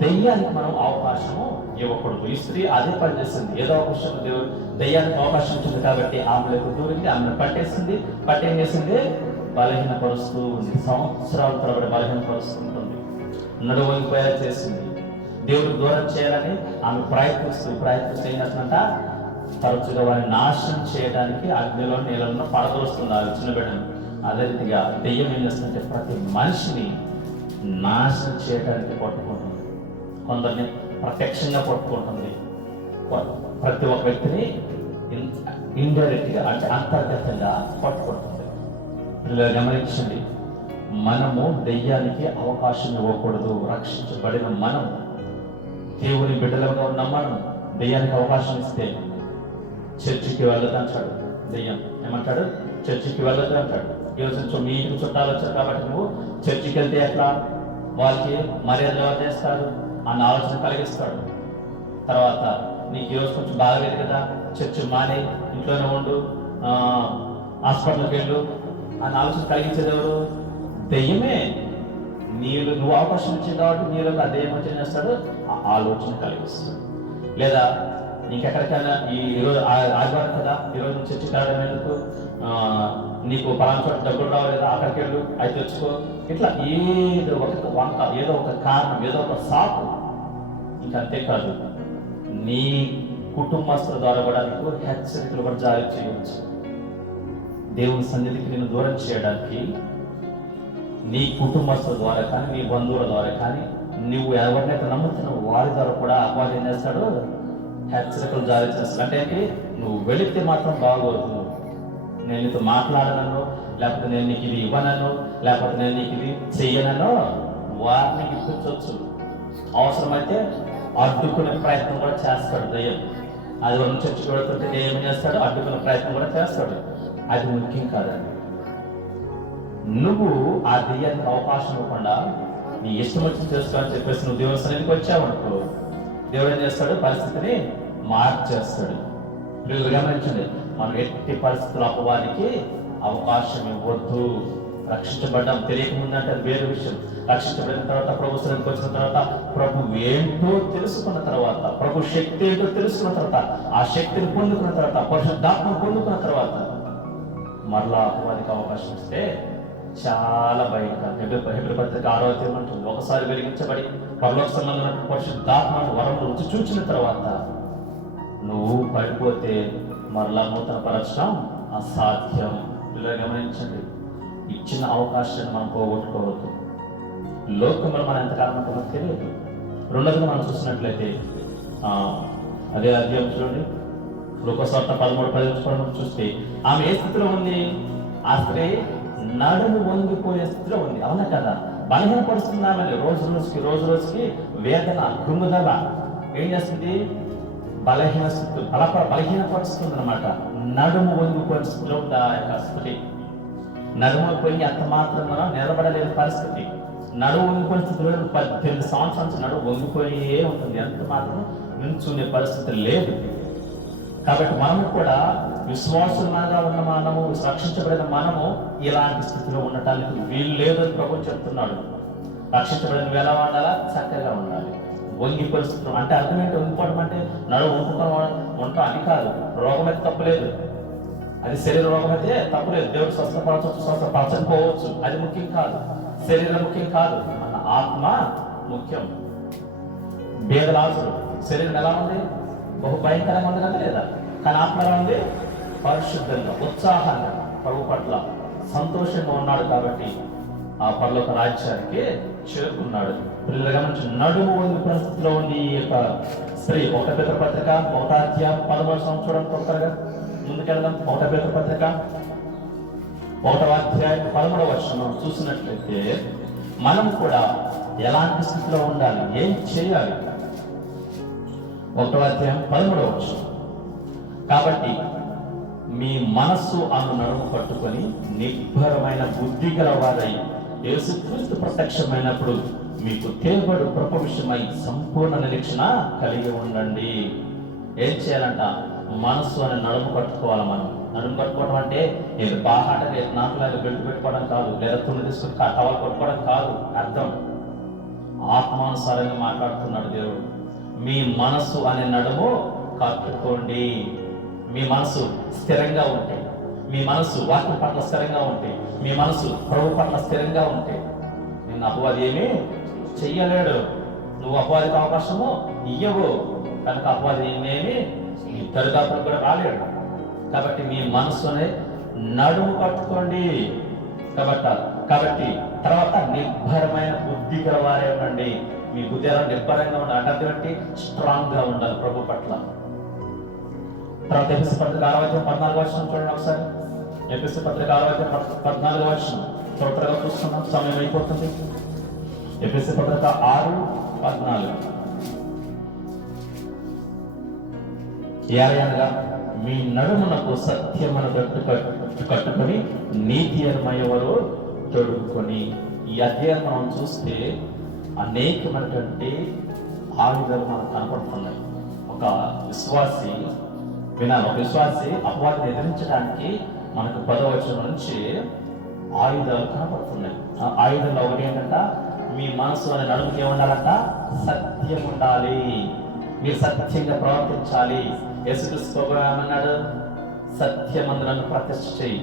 దెయ్యానికి మనం అవకాశము ఇవ్వకూడదు. ఈ స్త్రీ అదే పని చేసింది. ఏదో ఒక విషయం దేవుడు దెయ్యానికి అవకాశం ఇచ్చింది కాబట్టి ఆమెలకు దూరింది, ఆమెను పట్టేం చేసింది, బలహీనపరుస్తూ ఉంది. సంవత్సరాల తరబడి బలహీనపరుస్తూ ఉంటుంది. నడువంగిపోయేలా చేసింది. దేవుడు దూరం చేయాలని ఆమె ప్రయత్నిస్తూ ఏం చేస్తుందంట, తరచుగా వారిని నాశనం చేయడానికి అగ్నిలో నీళ్ళలో పడదోస్తుంది ఆ చిన్న బిడ్డను. అదే రీతిగా దెయ్యం ఏం చేస్తుందంటే ప్రతి మనిషిని నాశనం చేయడానికి పట్టుకుంటుంది. కొందరిని ప్రత్యక్షంగా పట్టుకుంటుంది, ప్రతి ఒక్క వ్యక్తిని ఇండైరెక్ట్ గా అంటే అంతర్గతంగా పట్టుకుంటుంది. పిల్లలు గమనించండి, మనము దెయ్యానికి అవకాశం ఇవ్వకూడదు. రక్షించబడిన మనం, దేవుని బిడ్డలుగా ఉన్న మనం దెయ్యానికి అవకాశం ఇస్తే చర్చికి వెళ్ళదు అంటాడు దెయ్యం. ఏమంటాడు? చర్చికి వెళ్ళదు అంటాడు. ఈరోజు మీ ఇంటికి చుట్టాలు వచ్చారు కాబట్టి నువ్వు చర్చికి వెళ్తే ఎట్లా, వాళ్ళకి మర్యాద ఎవరు చేస్తారు అన్న ఆలోచన కలిగిస్తాడు. తర్వాత నీకు ఈరోజు కొంచెం బాగలేదు కదా, చర్చి మానే ఇంట్లోనే ఉండు, హాస్పిటల్కి వెళ్ళు అన్న ఆలోచన కలిగించేది ఎవరు? దెయ్యమే. నువ్వు అవకాశం ఇచ్చింది కాబట్టి నీలో ఆ దెయ్యం వచ్చి చేస్తాడు, ఆ ఆలోచన కలిగిస్తాడు. లేదా నీకెక్కడికైనా ఈరోజు ఆదివారం కదా, ఈరోజు చర్చికి రావడం ఎందుకు, నీకు పలానా చోట డబ్బులు రావాలేదా, అక్కడికి వెళ్ళు, అవి తెచ్చుకో, ఇట్లా ఏదో ఒక వంక, ఏదో ఒక కారణం, ఏదో ఒక సాకు. ఇంకంతేకాదు, నీ కుటుంబస్తుల ద్వారా కూడా నీకు హెచ్చరికలు కూడా జారీ చేయవచ్చు. దేవుని సన్నిధికి నేను దూరం చేయడానికి నీ కుటుంబస్తుల ద్వారా కానీ, నీ బంధువుల ద్వారా కానీ, నువ్వు ఎవరినైతే నమ్ముతున్నావు వారి ద్వారా కూడా అపవాది ఏం చేస్తాడు, హెచ్చరికలు జారీ చేస్తాడు. అంటే ఏంటి, నువ్వు వెళితే మాత్రం బాగోదు, నేను నీతో మాట్లాడనను, లేకపోతే నేను నీకు ఇది ఇవ్వనను, లేకపోతే నేను నీకు ఇది చెయ్యనను వారిని ఇప్పించవచ్చు. అవసరమైతే అడ్డుకునే ప్రయత్నం కూడా చేస్తాడు దయ్యం. అది వరకు చర్చకు వెళుతుంటే దయ్యం చేస్తాడు, అడ్డుకునే ప్రయత్నం కూడా చేస్తాడు. అది ముఖ్యం కాదండి. నువ్వు ఆ దెయ్యానికి అవకాశం ఇవ్వకుండా నీ ఇష్టం వచ్చి చేసుకోవాలని చెప్పేసి నువ్వు దేవుని సన్నిధికి వచ్చావనుకో, దేవుడు ఏం చేస్తాడు, పరిస్థితిని మార్చేస్తాడు. మీరు గమనించండి, మనం ఎట్టి పరిస్థితుల అపవాదికి అవకాశం ఇవ్వద్దు. రక్షించబడ్డాం తెలియకముందంటే అది వేరే విషయం. రక్షించబడిన తర్వాత, ప్రభు సన్నిధికి వచ్చిన తర్వాత, ప్రభు ఏంటో తెలుసుకున్న తర్వాత, ప్రభు శక్తి ఏంటో తెలుసుకున్న తర్వాత, ఆ శక్తిని పొందుకున్న తర్వాత, పరిశుద్ధాత్మను పొందుకున్న తర్వాత మరలా అపవాదికి అవకాశం ఇస్తే చాలా భయంకరం. హెబ్రీ పత్రిక 6వ అధ్యాయం అంటుంది, ఒకసారి వెలిగించబడి పరలోక సంబంధమైన పరిశుద్ధాత్మను వరం రుచి చూచిన తర్వాత నువ్వు పడిపోతే మరలా నూతన పరచడం అసాధ్యం. ఇలా గమనించండి, ఇచ్చిన అవకాశాన్ని మనం పోగొట్టుకోవద్దు. లోకంలో మనం ఎంతకాలం మనకు తెలియదు. రెండోదిగా మనం చూసినట్లయితే అదే అధ్యాయం చూడండి, లోకస్వార్త 13:10 చూస్తే ఆమె ఏ స్థితిలో ఉంది? ఆ స్త్రీ నడుము వంగిపోయే స్థితిలో ఉంది. అవునా కదా? బలహీనపరుస్తున్నామని రోజు రోజుకి వేదన, కృంగుదల ఏం చేస్తుంది? బలహీనపరుస్తుంది అనమాట. నడుము వంగిపోయే స్థితిలో ఉంది ఆ యొక్క స్త్రీ. నడుము పోయి అంత మాత్రం మనం నిలబడలేని పరిస్థితి. నడుము వంగిపోయిన స్థితిలో 18 సంవత్సరాల నుంచి నడుము వంగిపోయే ఉంటుంది. అంత మాత్రం నిల్చునే పరిస్థితి లేదు. కాబట్టి మనము కూడా విశ్వాసులుగా ఉన్న మనము, రక్షించబడిన మనము ఇలాంటి స్థితిలో ఉండటానికి వీలు లేదని ప్రభు చెప్తున్నాడు. రక్షించబడిన ఎలా ఉండాలా? చక్కగా ఉండాలి. వంగి పరిస్థితులు అంటే అర్థం ఏంటి? వంగిపోవడం అంటే నడుము వండుకొని అని కాదు. రోగం అయితే తప్పులేదు, అది శరీర రోగం అయితే తప్పులేదు. దేవుడు స్వస్థపరచకపోవచ్చు, అది ముఖ్యం కాదు. శరీరం ముఖ్యం కాదు, మన ఆత్మ ముఖ్యం. భేదలాసుడు శరీరం ఎలా ఉంది? బహు భయంకరంగా ఉంది కదా, లేదా? కానీ ఆత్మ ఎలా ఉంది? పరిశుద్ధంగా, ఉత్సాహంగా, ప్రభు పట్ల సంతోషంగా ఉన్నాడు. కాబట్టి ఆ పరలోక రాజ్యానికి చేరుకున్నాడు. పిల్లలు గమనించి నడుము వంగి పరిస్థితిలో ఉండి ఈ యొక్క స్త్రీ 1 పేతురు పత్రిక 1వ అధ్యాయం 13 చూడండి. తొందరగా ముందుకెళ్దాం. 1 పేతురు పత్రిక 1వ అధ్యాయం 13 చూసినట్లయితే మనం కూడా ఎలాంటి స్థితిలో ఉండాలి, ఏం చేయాలి? 1వ అధ్యాయం 13 కాబట్టి మీ మనస్సు అను నడుము పట్టుకొని నిర్భరమైన బుద్ధి గల వారై యేసుక్రీస్తు ప్రత్యక్షమైనప్పుడు మీకు తేబడు కృప విషయమై సంపూర్ణ నిరీక్షణ కలిగి ఉండండి. ఏం చేయాలంట? మనస్సు అనే నడుము కట్టుకోవాలి. మనం నడుము కట్టుకోవడం అంటే ఏదో బాహాటగా నాకులాగా బెల్ట్ పెట్టుకోవడం కాదు, లేదా తుమ్ము తీసుకుని టవల్ కొట్టుకోవడం కాదు. అర్థం ఆత్మానుసారంగా మాట్లాడుతున్నాడు దేవుడు. మీ మనస్సు అనే నడుము కట్టుకోండి. మీ మనసు స్థిరంగా ఉంటే, మీ మనసు వాక్యం పట్ల స్థిరంగా ఉంటే, మీ మనసు ప్రభు పట్ల స్థిరంగా ఉంటే నిన్ను అపవాది ఏమీ చెయ్యలేడు. నువ్వు అపవాదికి అవకాశము ఇయ్యవు కనుక అపవాది ఏమేమి నీ దరిదాపులకు కూడా రాలేడు. కాబట్టి మీ మనసునే నడుము కట్టుకోండి. కాబట్టి తర్వాత నిర్భరమైన బుద్ధి గల వారే ఉండండి. మీ బుద్ధి ఎలా నిర్భరంగా ఉండాలి అంటే స్ట్రాంగ్ గా ఉండాలి ప్రభు పట్ల. తర్వాత ఎఫెసీ పత్రిక 6:14 చూడండి ఒకసారి. ఎఫెసీ పత్రిక 6:14 త్వరగా చూస్తున్నాం, సమయం అయిపోతుంది. ఎఫెసీ పత్రిక 6:14 ఏలయనగా మీ నడుమునకు సత్యమును కట్టుకొని నీతి అనుమయ్యవరు తొడుక్కొని. ఈ అధ్యాయం మనం చూస్తే అనేకమైనటువంటి ఆయుధాలు మనకు కనపడుతున్నాయి. ఒక విశ్వాసి అపవాదిని ఎదిరించడానికి మనకు 10వ వచనం నుంచి ఆయుధాలు కనపడుతున్నాయి. ఆయుధాలు ఒకటి ఏంటంట, మీ మనసు అనే నడుముకి ఏముండాలంట, సత్యం ఉండాలి. మీరు సత్యంగా ప్రవర్తించాలి. యేసుక్రీస్తు ఏమన్నాడు, సత్యమందులను ప్రతిష్ఠ చేయి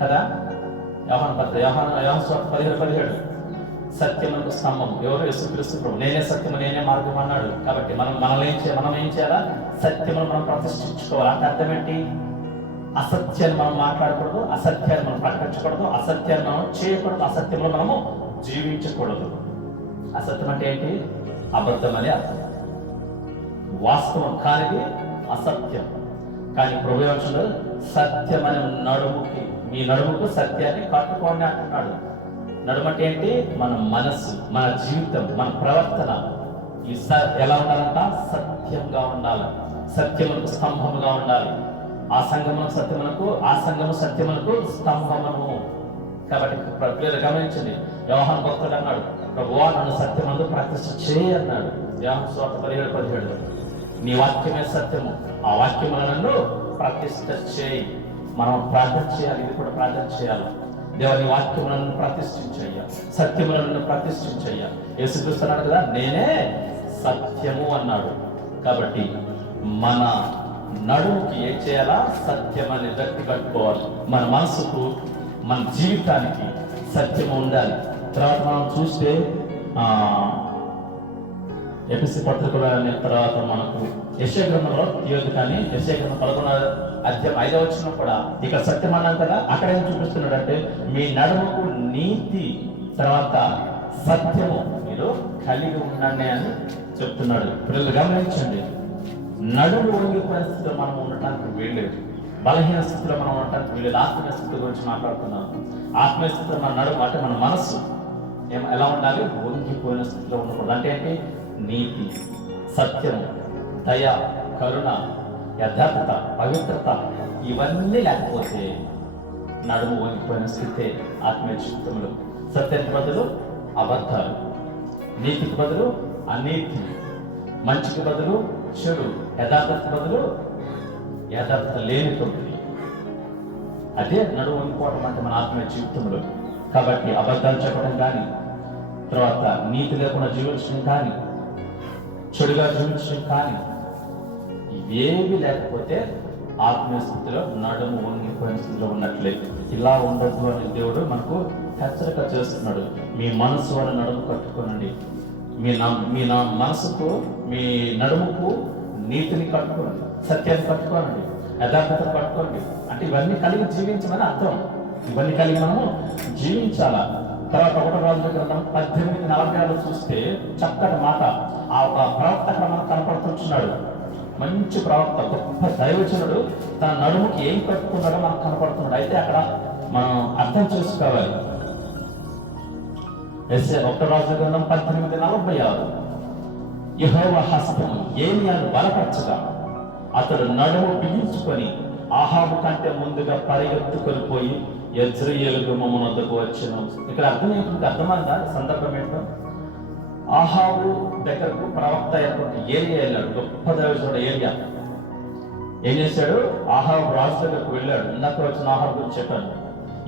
కదా. యోహాను 17:17 సత్యమునకు స్తంభం ఎవరు? యేసుక్రీస్తు ప్రభు. నేనే సత్యము నేనే మార్గం అన్నాడు. కాబట్టి మనం ఏం చేయాలా? సత్యమును మనం ప్రతిష్ఠించుకోవాలి. అంటే అర్థం ఏంటి? అసత్యాన్ని మనం మాట్లాడకూడదు, అసత్యాన్ని మనం ప్రకటించకూడదు, అసత్యాన్ని మనం చేయకూడదు, అసత్యంలో మనము జీవించకూడదు. అసత్యం అంటే ఏంటి? అబద్ధం అని అర్థం. వాస్తవం కానిది అసత్యం. కానీ ప్రభు ఏమంటున్నాడు, సత్యమనే నడుముకి, మీ నడుముకు సత్యాన్ని కట్టుకోండి అంటున్నాడు. నడుము అంటే ఏంటి? మన మనస్సు, మన జీవితం, మన ప్రవర్తన ఎలా ఉండాలంట? సత్యంగా ఉండాలి. సత్యమునకు స్తంభముగా ఉండాలి. ఆ సంఘమునకు సత్యమునకు, ఆ సంఘము సత్యమునకు స్తంభమును. కాబట్టి గమనించండి, యోహాను భక్తుడు అన్నాడు, ప్రభువా నన్ను సత్యమందు ప్రతిష్ఠ చేయి అన్నాడు. యోహాను సువార్త 17:17 నీ వాక్యమే సత్యము, ఆ వాక్యమును నన్ను ప్రతిష్ఠ చేయి. మనం ప్రార్థన చేయాలి, ఇది కూడా ప్రార్థన చేయాలి. దేవుని వాక్యములను ప్రతిష్ఠించయ్యా, సత్యములను ప్రతిష్ఠించయ్యా. యేసుక్రీస్తు అన్నాడు కదా, నేనే సత్యము అన్నాడు. కాబట్టి మన నడుముకి ఏం చేయాలా? సత్యం అనే గట్టి కట్టుకోవాలి. మన మనసుకు, మన జీవితానికి సత్యము ఉండాలి. తర్వాత మనం చూస్తే ఎఫెసీ పత్రికలో తర్వాత మనకు యెషయా గ్రంథంలో తీయొద్దు, కానీ యెషయా గ్రంథం 11:5 కూడా ఇక్కడ సత్యం అన్నాం కదా. అక్కడ ఏం చూపిస్తున్నాడంటే మీ నడుముకు నీతి తర్వాత సత్యము మీరు కలిగి ఉండండి అని చెప్తున్నాడు. పిల్లలు గమనించండి, నడుము వంగిపోయిన స్థితిలో మనం ఉండటానికి వీల్లేదు, బలహీన స్థితిలో మనం ఉండటానికి వీల్లేదు. ఆత్మీయ స్థితి గురించి మాట్లాడుతున్నాను. ఆత్మీయ స్థితిలో మన నడుము అంటే మన మనస్సు ఎలా ఉండాలి? వంగిపోయిన స్థితిలో ఉండకూడదు. అంటే ఏంటి? నీతి, సత్యం, దయ, కరుణ, యథార్థత, పవిత్రత ఇవన్నీ లేకపోతే నడుము వంగిపోయిన స్థితే ఆత్మీయ జీవితంలో. సత్యానికి బదులు అబద్ధాలు, నీతికి బదులు అనీతి, మంచికి బదులు చెడు, యథార్థతకి బదులు యథార్థత లేనితోంది. అదే నడుము వంగిపోవడం అంటే మన ఆత్మీయ జీవితంలో. కాబట్టి అబద్ధాలు చెప్పడం కానీ, తర్వాత నీతి లేకుండా జీవించడం కానీ, చెడుగా జీవించడం కానీ ఇవేవి లేకపోతే ఆత్మీయ స్థితిలో నడుము వంగిపోయిన స్థితిలో ఉన్నట్లయితే. ఇలా ఉండదు అని దేవుడు మనకు హెచ్చరిక చేస్తున్నాడు. మీ మనసు అని నడుము కట్టుకోనండి. మీ మనసుకు, మీ నడుముకు నీతిని కట్టుకోండి, సత్యాన్ని కట్టుకోనండి, యథార్థతను కట్టుకోండి. అంటే ఇవన్నీ కలిగి జీవించమని అర్థం. ఇవన్నీ కలిగి మనము జీవించాలా. తర్వాత 1 రాజుల గ్రంథం 18:46 చూస్తే చక్కటి మాట. ఆ ప్రవక్త అక్కడ మనకు కనపడుతున్నాడు. మంచి ప్రవక్త, గొప్ప దైవజనుడు తన నడుముకి ఏం కట్టుకున్నాడో మనకు కనపడుతున్నాడు. అయితే అక్కడ మనం అర్థం చేసుకోవాలి. 1 రాజుల గ్రంథం 18:46 యెహోవా హస్తము ఏలియాను బలపరచగా అతడు నడుము బిగించుకొని ఆహాబు కంటే ముందుగా పరిగెత్తుకొని పోయి యెజ్రెయేలు గుమ్మము వద్దకు వచ్చెను. ఇక్కడ అర్థం ఏంటంటే, అర్థమైందా సందర్భం ఏంటో? ఆహాబు దగ్గరకు ప్రవక్త అయినటువంటి ఏలియా వెళ్ళాడు. గొప్ప దైవజనుడు ఏలియా. ఏం చేశాడు? ఆహాబు రాజు దగ్గరకు వెళ్ళాడు. ఇందాక వచ్చిన ఆహాబు గురించి చెప్పాను.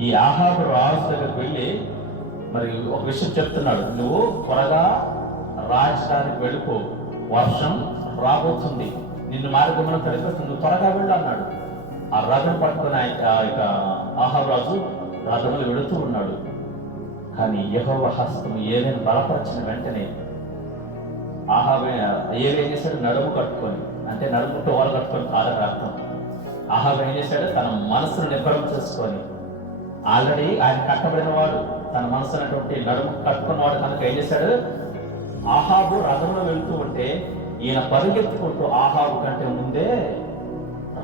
ఈ ఆహాబు రాజు దగ్గరకు వెళ్ళి మరి ఒక విషయం చెప్తున్నాడు, నువ్వు త్వరగా రాజధానికి వెళ్ళిపో, వర్షం రాబోతుంది, నిన్ను మార్గంలో తడిపోతుంది, నువ్వు త్వరగా వెళ్ళు అన్నాడు. ఆ రథం పట్టుకుని ఆహాబు రాజు రథంలో వెళుతూ ఉన్నాడు. కానీ యెహోవా హస్తం ఏదైనా బలపరిచిన వెంటనే ఏం చేశాడు? నడుము కట్టుకొని, అంటే నడుము టోవాలు కట్టుకొని కాదని అర్థం. ఆహాబు ఏం చేశాడు? తన మనసును నిబ్బరం చేసుకొని, ఆల్రెడీ ఆయన కట్టబడిన వాడు, తన మనసు అనేటువంటి నడుము కట్టుకున్నవాడు కనుక ఏం చేశాడు? ఆహాబు రథంలో వెళ్తూ ఉంటే ఈయన పరిగెత్తుకుంటూ ఆహాబు కంటే ముందే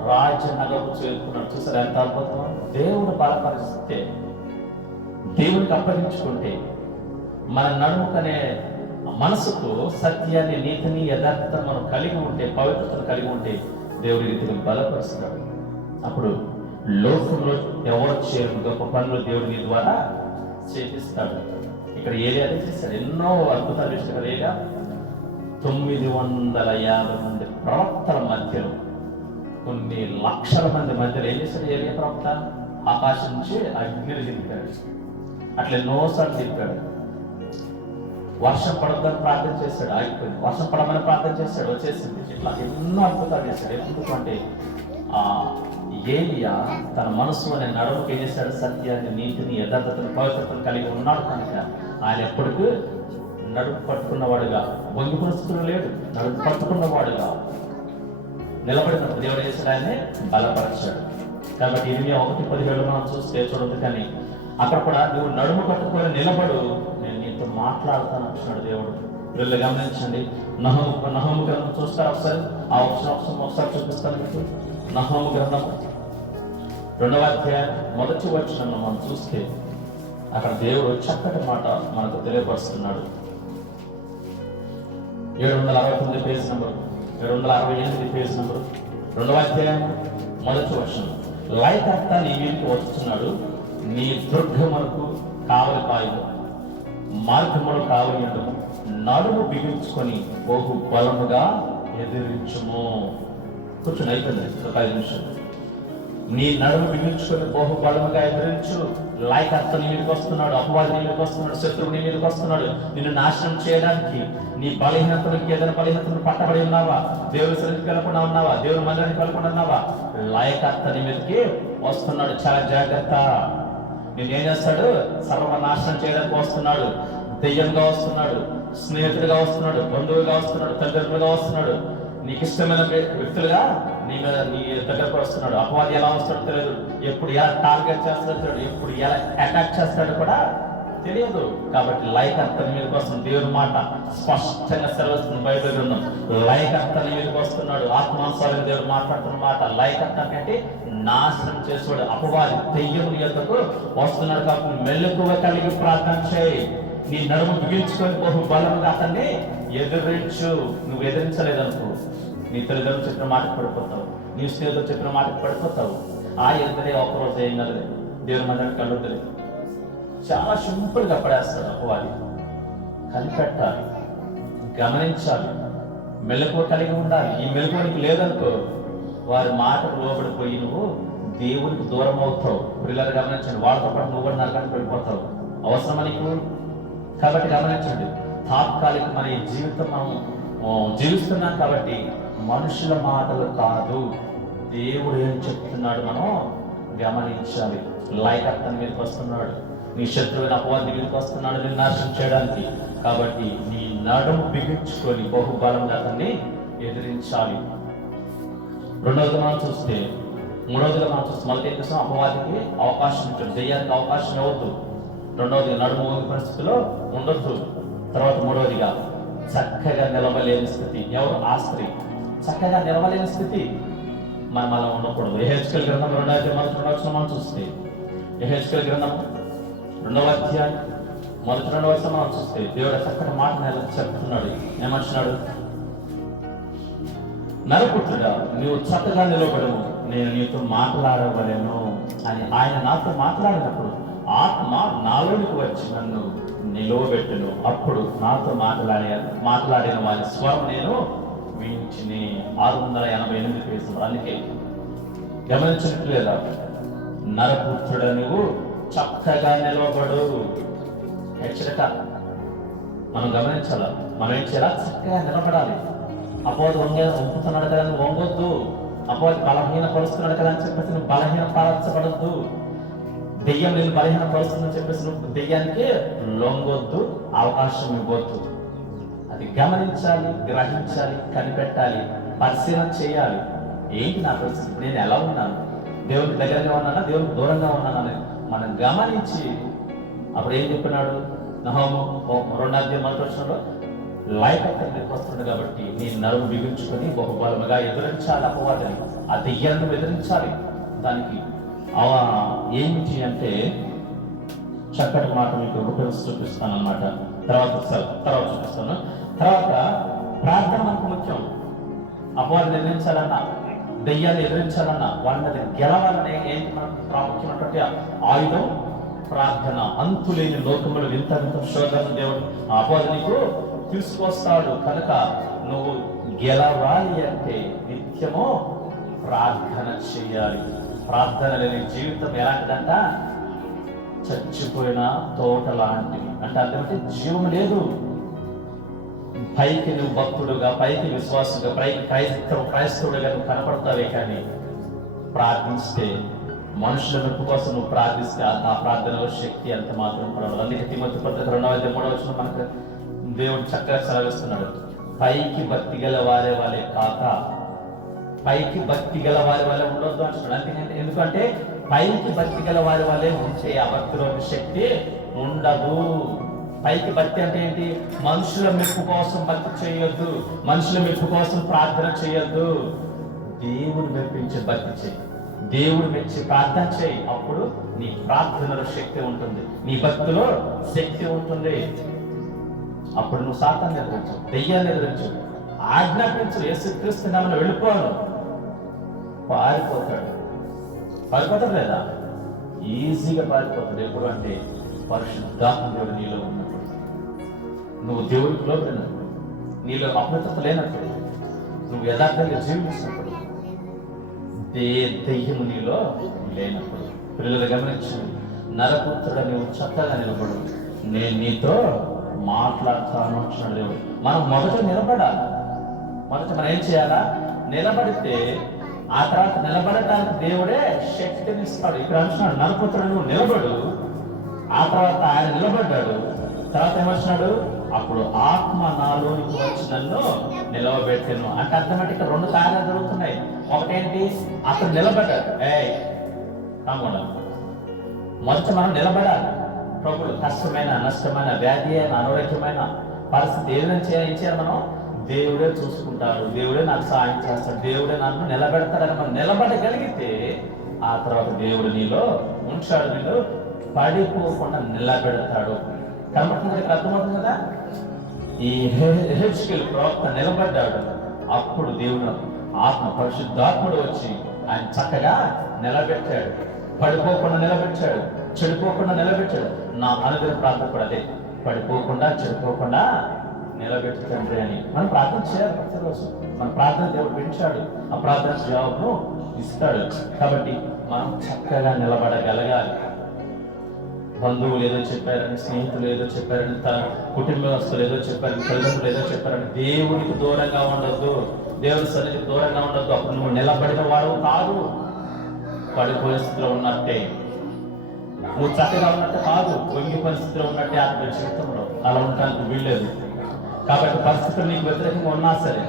రాజనగరకు చేరుకున్నాడు. చూసారు ఎంత అద్భుతం! దేవుడు బలపరిస్తే, దేవునికి అప్పగించుకుంటే, మన నడుముకనే మనసుకు సత్యాన్ని, నీతిని, యథార్థతను మనం కలిగి ఉంటే, పవిత్రతను కలిగి ఉంటే దేవుడి రీతిగా బలపరుస్తాడు. అప్పుడు లోకంలో ఎవరు చేయరు గొప్ప పనులు దేవుడి నీ ద్వారా చేపిస్తాడు. ఇక్కడ ఏరియా చేశాడు, ఎన్నో అద్భుతాలు చేశాడు. కదా ఏరియా 950 మంది ప్రవక్తల మధ్యలో, కొన్ని లక్షల మంది మధ్యలో ఏం చేశాడు ఏరియా ప్రవక్త? ఆకాశం నుంచి అగ్నిని దింపాడు. అట్లా ఎన్నోసార్లు దింపాడు. వర్షం పడద్దని ప్రార్థన చేశాడు, ఆగిపోయింది. వర్షం పడమని ప్రార్థన చేశాడు, వచ్చేసింది. ఇట్లా ఎన్నో అద్భుతాలు చేశాడు. ఎందుకంటే ఏలియా తన మనసు అనే నడుముకి ఏం చేశాడు? సత్యాన్ని, నీతిని, యథార్థతను, పవిత్రతను కలిగి ఉన్నాడు కనుక ఆయన ఎప్పటికీ నడుము పట్టుకున్నవాడుగా, వంగి పరిస్థితులు లేడు, నడుము పట్టుకున్నవాడుగా నిలబడినప్పుడు దేవుడు చేశాడు, ఆయన్ని బలపరిచాడు. కాబట్టి ఇరిమియా 1:17 మనం చూస్తే చూడదు, కానీ అక్కడ కూడా నువ్వు నడుము కట్టుకొని నిలబడు, నేను నీతో మాట్లాడుతాను అంటున్నాడు దేవుడు. వీళ్ళు గమనించండి. నహూము గ్రంథం చూస్తారు ఒకసారి, ఆ ఒకసారి చూపిస్తాను మీకు. నహూము గ్రంథం 2వ అధ్యాయం 1వ వచనంలో మనం చూస్తే అక్కడ దేవుడు చక్కటి మాట మనకు తెలియపరుస్తున్నాడు. 769 పేజ్ నెంబర్, 768 పేజ్ నెంబర్, 2వ అధ్యాయం 1వ వచనం. లయకర్త నీ మీదకి వస్తున్నాడు, నీ దుర్గమునకు కావలి పాయము, మార్గములు కావలియడము, నడుము బిగించుకొని బహు బలముగా ఎదిరించుము. కూర్చొని అయిపోయింది ఒక 5 నిమిషాలు. నీ నడుము బిగించుకొని బహు బలముగా ఎదిరించు. లయకర్త నీ మీదకి వస్తున్నాడు, అపవాది నీ మీదకి వస్తున్నాడు, శత్రువు నీ మీదకి వస్తున్నాడు నిన్ను నాశనం చేయడానికి. నీ బలహీనతలకు ఏదైనా బలహీనతను పట్టబడి ఉన్నావా? దేవుని సన్నిధికి వెళ్ళకుండా ఉన్నావా? దేవుని మందిరానికి వెళ్ళకుండా ఉన్నావా? లయకర్త నీ మీదకి వస్తున్నాడు, చాలా జాగ్రత్త. నేనేం చేస్తాడు? సర్వనాశనం చేయడానికి వస్తున్నాడు. దెయ్యంగా వస్తున్నాడు, స్నేహితుడిగా వస్తున్నాడు, బంధువుగా వస్తున్నాడు, తల్లిదండ్రులుగా వస్తున్నాడు, నీకు ఇష్టమైన వ్యక్తులుగా నీ దగ్గరకు వస్తున్నాడు. అపవాది ఎలా వస్తాడో తెలియదు, ఎప్పుడు ఎలా టార్గెట్ చేస్తాడో తెలియదు, ఎప్పుడు ఎలా అటాక్ చేస్తాడో కూడా తెలియదు. కాబట్టి లయకర్తని మీదకి వస్తుంది. దేవుని మాట స్పష్టంగా సెలవుస్తుంది బైబిల్ గ్రంథం. లయకర్తని మీదకి వస్తున్నాడు. ఆత్మానుసారంగా దేవుడు మాట్లాడుతున్న మాట. లయకర్త అంటే నాశనం చేసేవాడు, అపవాది, దెయ్యముని యొద్దకు వస్తున్నాడు. కాబట్టి మెలకువ కలిగి ప్రార్థన చేయి. నీ నడుము బిగించుకొని బహు బలంగా అతన్ని ఎదిరించు. నువ్వు ఎదిరించలేదనుకో, నీ తల్లిదండ్రులు చెప్పిన మాటకు పడిపోతావు, నీ స్నేహితులు చెప్పిన మాటకు పడిపోతావు. ఆ ఎదురే ఒకరోజు ఏం కలదు, దేవుని మందిరానికి కలుగుతుంది. చాలా సింపుల్గా పడేస్తాడు అపవాది. కనిపెట్టాలి, గమనించాలి, మెలకువ కలిగి ఉండాలి. ఈ మెలకువ నీకు లేదనుకో, వారి మాటకు లోబడిపోయి నువ్వు దేవునికి దూరం అవుతావు. పిల్లలు గమనించండి, వాళ్ళతో పాటు నువ్వు కూడా నరకానికి వెళ్ళిపోతావు. అవసరమా నీకు? కాబట్టి గమనించండి, తాత్కాలికమైన ఈ జీవితం మనం జీవిస్తున్నాం కాబట్టి మనుషుల మాటలు కాదు, దేవుడు ఏం చెప్తున్నాడు మనం గమనించాలి. లయకర్తని మీదకి వస్తున్నాడు, నీ శత్రువుని అపవాది మీదకి వస్తున్నాడు నిన్ను నాశనం చేయడానికి. కాబట్టి నీ నడుము బిగించుకొని బహుబలంగా అతన్ని ఎదిరించాలి. రెండవది మనం చూస్తే, మూడవదిగా మనం చూస్తే, మొదటి ఏం చేస్తాం? అపవాదికి అవకాశం ఇచ్చాడు, దెయ్యానికి అవకాశం ఇవ్వద్దు. రెండవది నడుము పరిస్థితిలో ఉండొద్దు. తర్వాత మూడవదిగా చక్కగా నిలవలేని స్థితి. ఎవరు? ఆ స్త్రీ. చక్కగా నిలవలేని స్థితి మనం ఉండకూడదు. యెహెజ్కేలు గ్రంథం 2వ అధ్యాయం 1వ వచనం మనం చూస్తే, యెహెజ్కేలు గ్రంథం 2వ అధ్యాయం 1-2 వచనం మనం చూస్తే దేవుడు చక్కటి మాట చెప్తున్నాడు. ఏమంటున్నాడు? నరపుత్రుడా, నువ్వు చక్కగా నిలబడము, నేను నీతో మాట్లాడవలేను అని ఆయన నాతో మాట్లాడినప్పుడు ఆత్మ నాలోనికి వచ్చి నన్ను నిలువబెట్టును. అప్పుడు నాతో మాట్లాడిన వారి స్వరం నేను వీటిని 688 పేజీలు. అందుకే గమనించినట్లు లేదా, నరపుత్రుడ నువ్వు చక్కగా నిలబడు. హెచ్చరిక మనం గమనించాల. మనం ఏం చేయాలా? చక్కగా నిలబడాలి. అపోదు వంగుతున్నాడు కదా, నువ్వు వంగొద్దు. అపోదు బలహీన పరుస్తున్నాడు కదా అని చెప్పేసి నువ్వు బలహీన పరచబడద్దు. దెయ్యం నేను బలహీన పరుస్తుందని చెప్పేసి నువ్వు దెయ్యానికి లొంగొద్దు, అవకాశం ఇవ్వద్దు. అది గమనించాలి, గ్రహించాలి, కనిపెట్టాలి, పరిశీలన చేయాలి. ఏంటి నా పరిస్థితి, నేను ఎలా ఉన్నాను, దేవునికి దగ్గరగా ఉన్నానా, దేవునికి దూరంగా ఉన్నానా అని మనం గమనించి అప్పుడు ఏం చెప్పినాడు నహోము 2:1 లైకత్తానికి వస్తుంది కాబట్టి నీ నరువు బిగించుకొని బహుబలముగా ఎదురించాలి అపవాదిని. ఆ దెయ్యాన్ని ఎదిరించాలి. దానికి ఏమిటి అంటే చక్కటి మాట మీకు ఉపయోగించి చూపిస్తాను అన్నమాట. తర్వాత చూపిస్తాను. తర్వాత ప్రార్థన మనకు ముఖ్యం. అపవాదిని ఎదిరించాలన్నా, దెయ్యాన్ని ఎదిరించాలన్నా, వాళ్ళ మీద గెలవాలనే ఏంటి మనకు ప్రాముఖ్యమైనటువంటి ఆయుధం? ప్రార్థన. అంతులేని లోకములు వింత వింత శోధన దేవుడు అపవాది నీకు తీసుకొస్తాడు. కనుక నువ్వు గెలవాలి అంటే నిత్యము ప్రార్థన చేయాలి. ప్రార్థన లేని జీవితం ఎలాంటిదంట? చచ్చిపోయిన తోట లాంటిది. అంటే అర్థమంటే జీవం లేదు. పైకి నువ్వు భక్తుడుగా, పైకి విశ్వాసుగా, పైకి క్రైస్తవుడుగా నువ్వు కనపడతావే, కానీ ప్రార్థిస్తే, మనుషుల మెప్పు కోసం నువ్వు ప్రార్థిస్తే ఆ ప్రార్థనలో శక్తి అంత మాత్రం పడదు. అందుకే తిమోతి పత్రిక 2:3 మనకు దేవుడు చక్కగా సెలవిస్తున్నాడు. పైకి భక్తి గల వారే వాళ్ళే కాక పైకి భక్తి గల వారి వాళ్ళే ఉండొద్దు అంటున్నాడు. ఎందుకంటే పైకి భక్తి గల వారి వాళ్ళే ఉంటే ఆ భక్తిలో శక్తి ఉండదు. పైకి భక్తి అంటే ఏంటి? మనుషుల మెప్పు కోసం భక్తి చేయొద్దు, మనుషుల మెప్పు కోసం ప్రార్థన చేయొద్దు. దేవుడు మెప్పించే భక్తి చేయి, దేవుడు మెచ్చి ప్రార్థన చేయి. అప్పుడు నీ ప్రార్థనలో శక్తి ఉంటుంది, నీ భక్తిలో శక్తి ఉంటుంది. అప్పుడు నువ్వు సాతాన్ని ఎదురించు, దెయ్యాన్ని ఎదురించు, ఆజ్ఞాపించు. యేసుక్రీస్తు నామమున వెళ్ళిపోను, పారిపోతాడు లేదా? ఈజీగా పారిపోతాడు. ఎప్పుడు అంటే పరిశుద్ధాత్మ దేవుడు నీలో ఉన్నప్పుడు, నువ్వు దేవుడికి లోబడినప్పుడు, నీలో అపవిత్రత లేనప్పుడు, నువ్వు యథార్థంగా జీవించినప్పుడు, దెయ్యము నీలో లేనప్పుడు. పిల్లలు గమనించు, నరపుత్రుడ నువ్వు చక్కగా నిలబడు, నేను నీతో మాట్లాడతాను అంటున్నాడు దేవుడు. మనం మొదట నిలబడాలి. మొదట మనం ఏం చేయాలా? నిలబడితే ఆ తర్వాత నిలబడటానికి దేవుడే శక్తిని ఇస్తాడు. ఇక్కడ అంటున్నాడు, నరపుత్రుడు నువ్వు నిలబడు. ఆ తర్వాత ఆయన నిలబడ్డాడు. తర్వాత ఏమంటున్నాడు? అప్పుడు ఆత్మ నాలోనికి వచ్చి నన్ను నిలవబెట్టాను. అంటే అర్థమేంటి? ఇక్కడ 2 కార్యాలు జరుగుతున్నాయి. ఒకటేంటి? అతను నిలబడ్డాడు. కాకుండా మొదట మనం నిలబడాలి. ప్రభులు కష్టమైన, నష్టమైన, వ్యాధి అయిన, అనారోగ్యమైన పరిస్థితి ఏదైనా చేయాలి మనం, దేవుడే చూసుకుంటాడు, దేవుడే నాకు సహాయం చేస్తాడు, దేవుడే నన్ను నిలబెడతాడని మనం నిలబడగలిగితే ఆ తర్వాత దేవుడు నీలో ఉంచాడు, నీలో పడిపోకుండా నిలబెడతాడు. కనబడుతుంది ఇక్కడ, అర్థమవుతుంది కదా? ఈ హెచ్కేల్ ప్రవక్త నిలబడ్డాడు. అప్పుడు దేవుడు ఆత్మ, పరిశుద్ధాత్ముడు వచ్చి ఆయన చక్కగా నిలబెట్టాడు, పడిపోకుండా నిలబెట్టాడు, చెడిపోకుండా నిలబెట్టాడు. నా అనుగ్రహ ప్రార్థన కూడా అదే, పడిపోకుండా చెడిపోకుండా నిలబెట్టు తండ్రి అని మనం ప్రార్థన చేయాలి. ప్రతిరోజు మన ప్రార్థన దేవుడు వింటాడు, ఆ ప్రార్థన జవాబును ఇస్తాడు. కాబట్టి మనం చక్కగా నిలబడగలగాలి. బంధువులు ఏదో చెప్పారని, స్నేహితులు ఏదో చెప్పారని, కుటుంబస్తులు ఏదో చెప్పారని, తల్లిదండ్రులు ఏదో చెప్పారని దేవునికి దూరంగా ఉండొద్దు, దేవుని సన్నిధికి దూరంగా ఉండొద్దు. అప్పుడు నువ్వు నిలబడిన వాడు కాదు, పడిపోయే స్థితిలో ఉన్నట్టే. నువ్వు చక్కగా ఉన్నట్టే కాదు, వంగి పరిస్థితిలో ఉన్నట్టే ఆత్మ జీవితంలో. అలా ఉండటానికి వీల్లేదు. కాబట్టి పరిస్థితులు నీకు వ్యతిరేకంగా ఉన్నా సరే,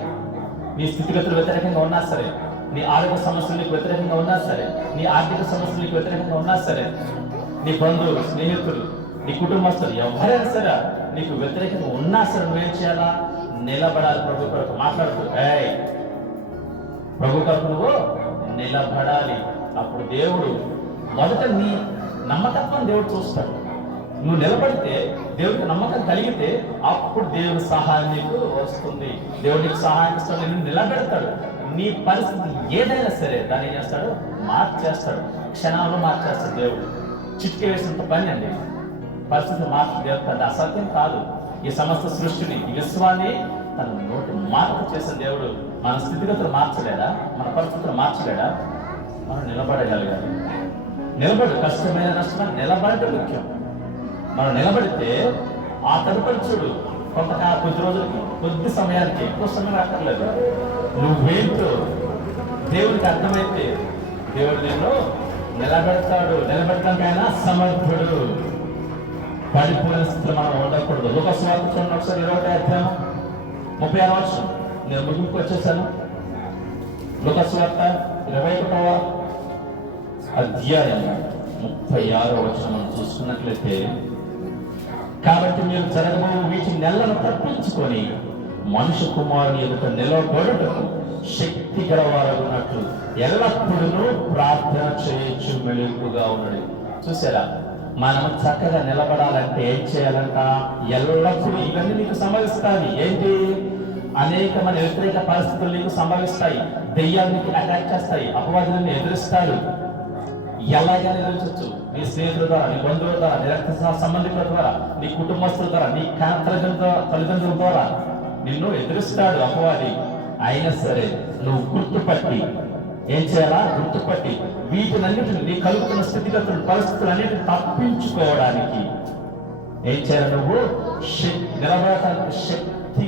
నీ స్థితిగతులు వ్యతిరేకంగా ఉన్నా సరే, నీ ఆరోగ్య సమస్యలు నీకు వ్యతిరేకంగా ఉన్నా సరే, నీ ఆర్థిక సమస్యలు నీకు వ్యతిరేకంగా ఉన్నా సరే, నీ బంధువులు, స్నేహితులు, నీ కుటుంబస్తులు ఎవరైనా సరే నీకు వ్యతిరేకంగా ఉన్నా సరే, నువ్వేం చేయాలా? నిలబడాలి. ప్రభు కొరకు మాట్లాడుతూ ప్రభు కొరకు నువ్వు నిలబడాలి. అప్పుడు దేవుడు మొదట నీ నమ్మకత్వం దేవుడు చూస్తాడు. నువ్వు నిలబడితే, దేవుడికి నమ్మకం కలిగితే, అప్పుడు దేవుడి సహాయం నీకు వస్తుంది. దేవుడికి సహాయం ఇస్తాడు, నిన్ను నిలబెడతాడు. నీ పరిస్థితి ఏదైనా సరే దాన్ని ఏం చేస్తాడు? మార్చేస్తాడు. క్షణాల్లో మార్చేస్తాడు దేవుడు. చిటికి వేసినంత పని అండి. పరిస్థితి మార్చి దేవుడు అసత్యం కాదు. ఈ సమస్త సృష్టిని, ఈ విశ్వాన్ని తన నోటి మాటకు చేసిన దేవుడు మన స్థితిగతులు మార్చలేడా? మన పరిస్థితులు మార్చలేడా? మనం నిలబడగలగాలి. కష్టమైన నష్టమైన నిలబడటం ముఖ్యం. మనం నిలబడితే ఆ తదుపరి చూడు, కొద్ది రోజులకి, కొద్ది సమయానికి, ఎక్కువ సమయం అక్కర్లేదు, నువ్వేంటో దేవుడికి అర్థమైతే దేవుడు నిన్ను నిలబెడతాడు. నిలబెట్టడానికైనా సమర్థుడు. పడిపోయిన స్థితిలో మనం ఉండకూడదు. లూకాసు వార్త చూడండి ఒకసారి, 20వ అధ్యాయం 36వ వచనం. నేను ముగింపుకు వచ్చేసాను. లూకాసు వార్త 21వ అధ్యాయం 36వ వచనం మనం చూసుకున్నట్లయితే, కాబట్టి మీరు జరగబోవు వీటి నెలను తప్పించుకొని మనుష్య కుమారుని ఎదుట నిలబడుటకు శక్తి గలవారన్నట్లు ఎల్లప్పుడూ ప్రార్థన చేయొచ్చు, మెలుగుగా ఉన్నది. చూసారా, మనం చక్కగా నిలబడాలంటే ఏం చేయాలంట? ఎల్లప్పుడూ ఇవన్నీ నీకు సంభవిస్తాయి. ఏంటి? అనేకమైన వ్యతిరేక పరిస్థితులు నీకు సంభవిస్తాయి. దెయ్యానికి అటాక్ చేస్తాయి, అపవాదులను ఎదురిస్తారు. ఎలాగైనా ఎదురించవచ్చు. నీ స్నేహితుల ద్వారా, నీ బంధువుల ద్వారా, నీ రక్త సంబంధికుల ద్వారా, నీ కుటుంబస్తుల ద్వారా, నీ తల్లిదండ్రుల ద్వారా నిన్ను ఎదురిస్తాడు అపవాది. అయినా సరే నువ్వు గుర్తుపట్టి ఏం చేయాలా? గుర్తుపట్టి వీటినన్నిటిని, నీ కలుగుతున్న స్థితిగతులు, పరిస్థితులు అన్నిటిని తప్పించుకోవడానికి ఏం చేయాలి? నువ్వు నిలబడటానికి శక్తి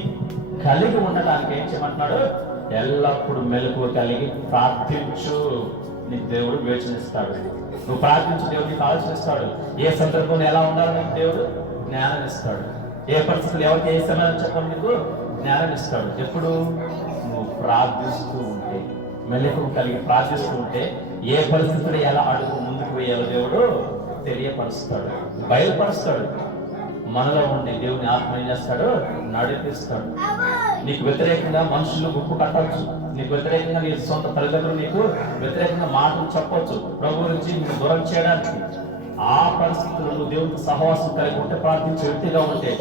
కలిగి ఉండటానికి ఏం చేయమంటున్నాడు? ఎల్లప్పుడూ మెలకువ కలిగి ప్రార్థించు. నీకు దేవుడు వివేచనిస్తాడు. నువ్వు ప్రార్థించు, దేవుడు నీకు ఆలోచనిస్తాడు. ఏ సందర్భంలో ఎలా ఉండాలో నీకు దేవుడు జ్ఞానం ఇస్తాడు. ఏ పరిస్థితులు ఎవరికి ఏ సమయాన్ని చెప్పాలి నీకు జ్ఞానం ఇస్తాడు. ఎప్పుడు? నువ్వు ప్రార్థిస్తూ ఉంటే, మెలకువ కలిగి ప్రార్థిస్తూ ఉంటే ఏ పరిస్థితులు ఎలా అడుగు ముందుకు వేయాలో దేవుడు తెలియపరుస్తాడు, బయలుపరుస్తాడు. మనలో ఉండి దేవుని ఆత్మ ఏం చేస్తాడు? నడిపిస్తాడు. నీకు వ్యతిరేకంగా మనుషులు గుప్పు కట్టవచ్చు. నీకు వ్యతిరేకంగా నీ సొంత తల్లిదండ్రులు నీకు వ్యతిరేకంగా మాటలు చెప్పవచ్చు ప్రభు గురించి నీకు దూరం చేయడానికి. ఆ పరిస్థితుల్లో నువ్వు దేవుడికి సహవాసం కలిగి ఉంటే, ప్రార్థించే వ్యక్తిగా ఉంటే,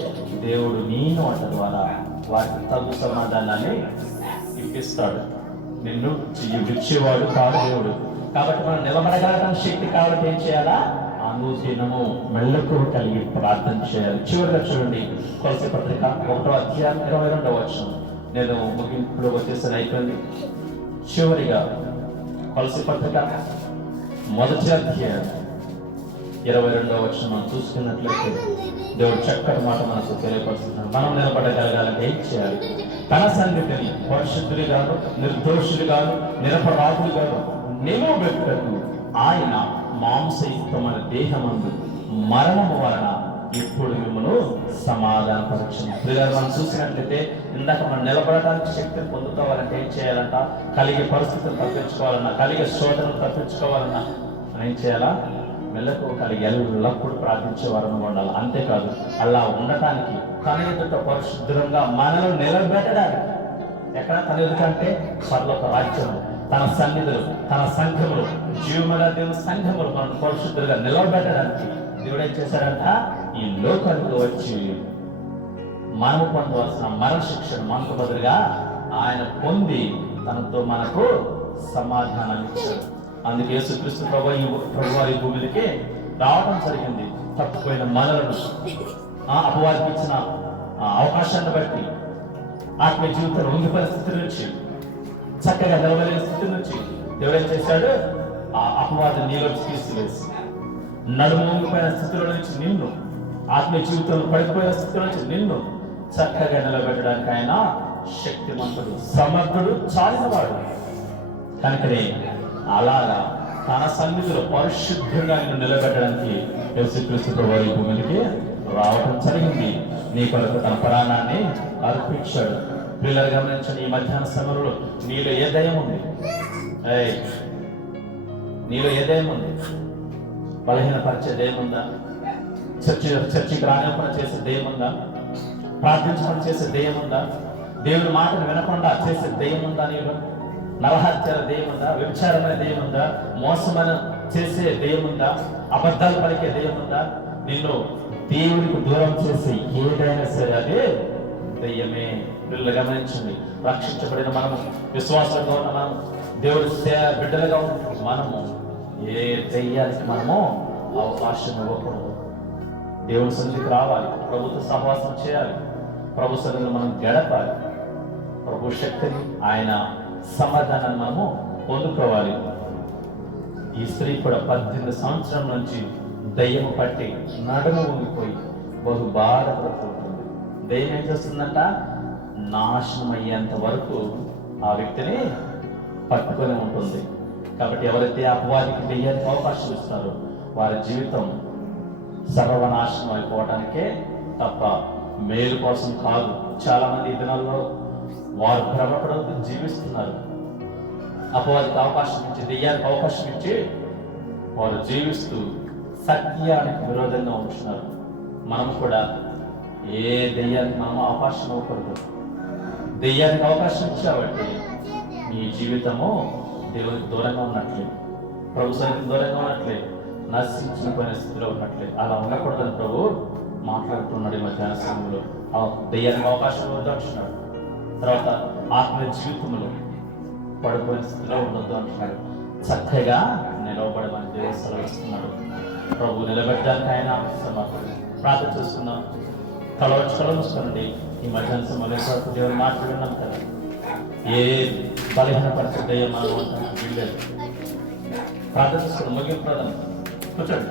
దేవుడు నీ నోట ద్వారా వారికి తగు సమాధానాన్ని ఇప్పిస్తాడు. నిన్ను విడిచేవాడు కాదు దేవుడు. కాబట్టి మనం నిలబడగలగడానికి శక్తి కావాలంటే ఏం చేయాలా? అనుదినము మెలకువ కలిగి ప్రార్థన చేయాలి. చివరిగా చూడండి, కొలసీ పత్రిక 1వ అధ్యాయం 22వ వచనం. నేను ముగింపులో వచ్చేసి అయిపోయింది. చివరిగా కొలసీ పత్రిక 1వ అధ్యాయం 22వ వచనం మనం చూసుకున్నట్లయితే దేవుడు చక్కటి మాట మనకు తెలియపరుస్తున్నాడు. మనం నిలబడగలగాలంటే ఏం చేయాలి? తన సన్నిధిని పరిశుద్ధులుగాను, నిర్దోషులుగాను, నిరపరాధులుగాను నిలబెట్టుటకు ఆయన మాంసయుక్తమైన దేహమందు మరణము వలన ఇప్పుడు మిమ్మల్ని సమాధానపరచును. మనం చూసినట్లయితే ఇందాక మనం నిలబడటానికి శక్తిని పొందుకోవాలంటే ఏం చేయాలంట? కలిగే పరిస్థితులు తప్పించుకోవాలన్నా, కలిగే శోధనలు తప్పించుకోవాలన్నా ఏం చేయాలా? మెలకు కలిగి ఎల్లప్పుడూ ప్రార్థించే వారము ఉండాలి. అంతేకాదు, అలా ఉండటానికి తన ఎదుట పరిశుద్ధంగా మనల్ని నిలబెట్టడానికి, ఎక్కడ తన ఎదుట అంటే పరలోక రాజ్యము, తన సన్నిధులు, తన సంఘములు, జీవముల దేవుని సంఘములు మనం పరిశుద్ధులుగా నిలబెట్టడానికి దేవుడు ఏం చేశాడంట? ఈ లోకానికి వచ్చి మనము పొందవలసిన మరణ శిక్షను మనకు బదులుగా ఆయన పొంది తనతో మనకు సమాధానాన్ని ఇచ్చాడు. అందుకే యేసుక్రీస్తు ప్రభువారి భూమికి రావడం జరిగింది. తప్పిపోయిన మనలను, అపవాదికి ఇచ్చిన అవకాశాన్ని బట్టి, ఆత్మీయ జీవితంలో ఉండిపోయిన స్థితి నుంచి, చక్కగా నిలబడిన స్థితి నుంచి దేవుడు ఏం చేశాడు? ఆ అపవాదిని నీలోకి తీసివేసి, నడుము ఉండిపోయిన స్థితిలో నుంచి నిన్ను, ఆత్మీయ జీవితంలో పడిపోయిన స్థితిలో నుంచి నిన్ను చక్కగా నిలబెట్టడానికి ఆయన శక్తిమంతుడు, సమర్థుడు, చాలినవాడు. కనుకనే అలాగా తన సన్నిధిలో పరిశుద్ధంగా నిన్ను నిలబెట్టడానికి యేసుక్రీస్తు ప్రభువారి భూమికి రావడం జరిగింది. నీ కొరకు తన ప్రాణాన్ని అర్పించాడు. పిల్లలు గమనించండి, ఈ మధ్యాహ్న సమయంలో నీలో ఏ దయం ఉంది? నీలో ఏ దయం ఉంది? బలహీనపరిచే దయం ఉందా? చర్చికి రానివ్వకుండా చేసే దయం ఉందా? ప్రార్థించకుండా చేసే దయం ఉందా? దేవుని మాటను వినకుండా చేసే దయం ఉందా? నీలో నరహత్యాల దయం ఉందా? వ్యభిచారమైన దయం ఉందా? మోసమైన చేసే దయం ఉందా? అబద్ధాలు పలికే దయం ఉందా? నిన్ను దేవునికి దూరం చేసే ఏదైనా సరే అదే దయ్యమే. పిల్లలు గమనించండి, రక్షించబడిన మనము, విశ్వాసంగా ఉన్న మనము, దేవుడి బిడ్డలుగా ఉన్న మనము ఏ దయ్యానికి మనము అవకాశం ఇవ్వకూడదు. దేవుడి సన్నిధికి రావాలి, ప్రభుత్వ సహవాసం చేయాలి, ప్రభు సన్నిధిలో మనం గడపాలి. ప్రభు శక్తిని, ఆయన సమాధానాన్ని మనము పొందుకోవాలి. ఈ స్త్రీ కూడా 18 సంవత్సరం నుంచి దయ్యము పట్టి నడుము ఊగిపోయి బహు బాధపడుతుంటుంది. దయ్యం ఏం చేస్తుందంట? నాశనం అయ్యేంత వరకు ఆ వ్యక్తిని పట్టుకొని ఉంటుంది. కాబట్టి ఎవరైతే అపవాదికి దెయ్యానికి అవకాశం ఇస్తారో వారి జీవితం సర్వనాశనం అయిపోవడానికే తప్ప మేలు కోసం కాదు. చాలా మంది ఈ దినాల్లో వారు భ్రమపడుతూ జీవిస్తున్నారు. అపవాదికి అవకాశం ఇచ్చి, దెయ్యానికి అవకాశం ఇచ్చి వారు జీవిస్తూ సత్యానికి విరోధంగా ఉంటున్నారు. మనం కూడా ఏ దెయ్యానికి మనం అవకాశం ఇవ్వకూడదు. దెయ్యానికి అవకాశం ఇచ్చావంటే నీ జీవితము దేవునికి దూరంగా ఉన్నట్లే, ప్రభు సన్నిధికి దూరంగా ఉన్నట్లే, నశించిన పోయిన స్థితిలో ఉన్నట్లే. అలా ఉండకూడదని ప్రభు మాట్లాడుతున్నాడు ఈ మధ్యాహ్న సమయంలో. దెయ్యానికి అవకాశం ఇవ్వద్దు అంటున్నాడు. తర్వాత ఆత్మీయ జీవితంలో పడిపోయిన స్థితిలో ఉండొద్దు అంటున్నాడు. చక్కగా నిలవబడమని దేవుడు సెలవిస్తున్నాడు. ప్రభు నిలబెట్టడానికి ఆయన సమర్థుడు. ప్రార్థన చేసుకున్నాం. కలవచ్చు మూసుకోనండి. ఈ మధ్యాహ్న సమయంలో దేవుని మాటలు విన్నాం కదా. ఏ బలహీనపరిచే దయ్యం మనం వీల్లేదు. ప్రార్థన చేసుకున్నాం. ముగింపు ప్రధానం కూర్చోండి.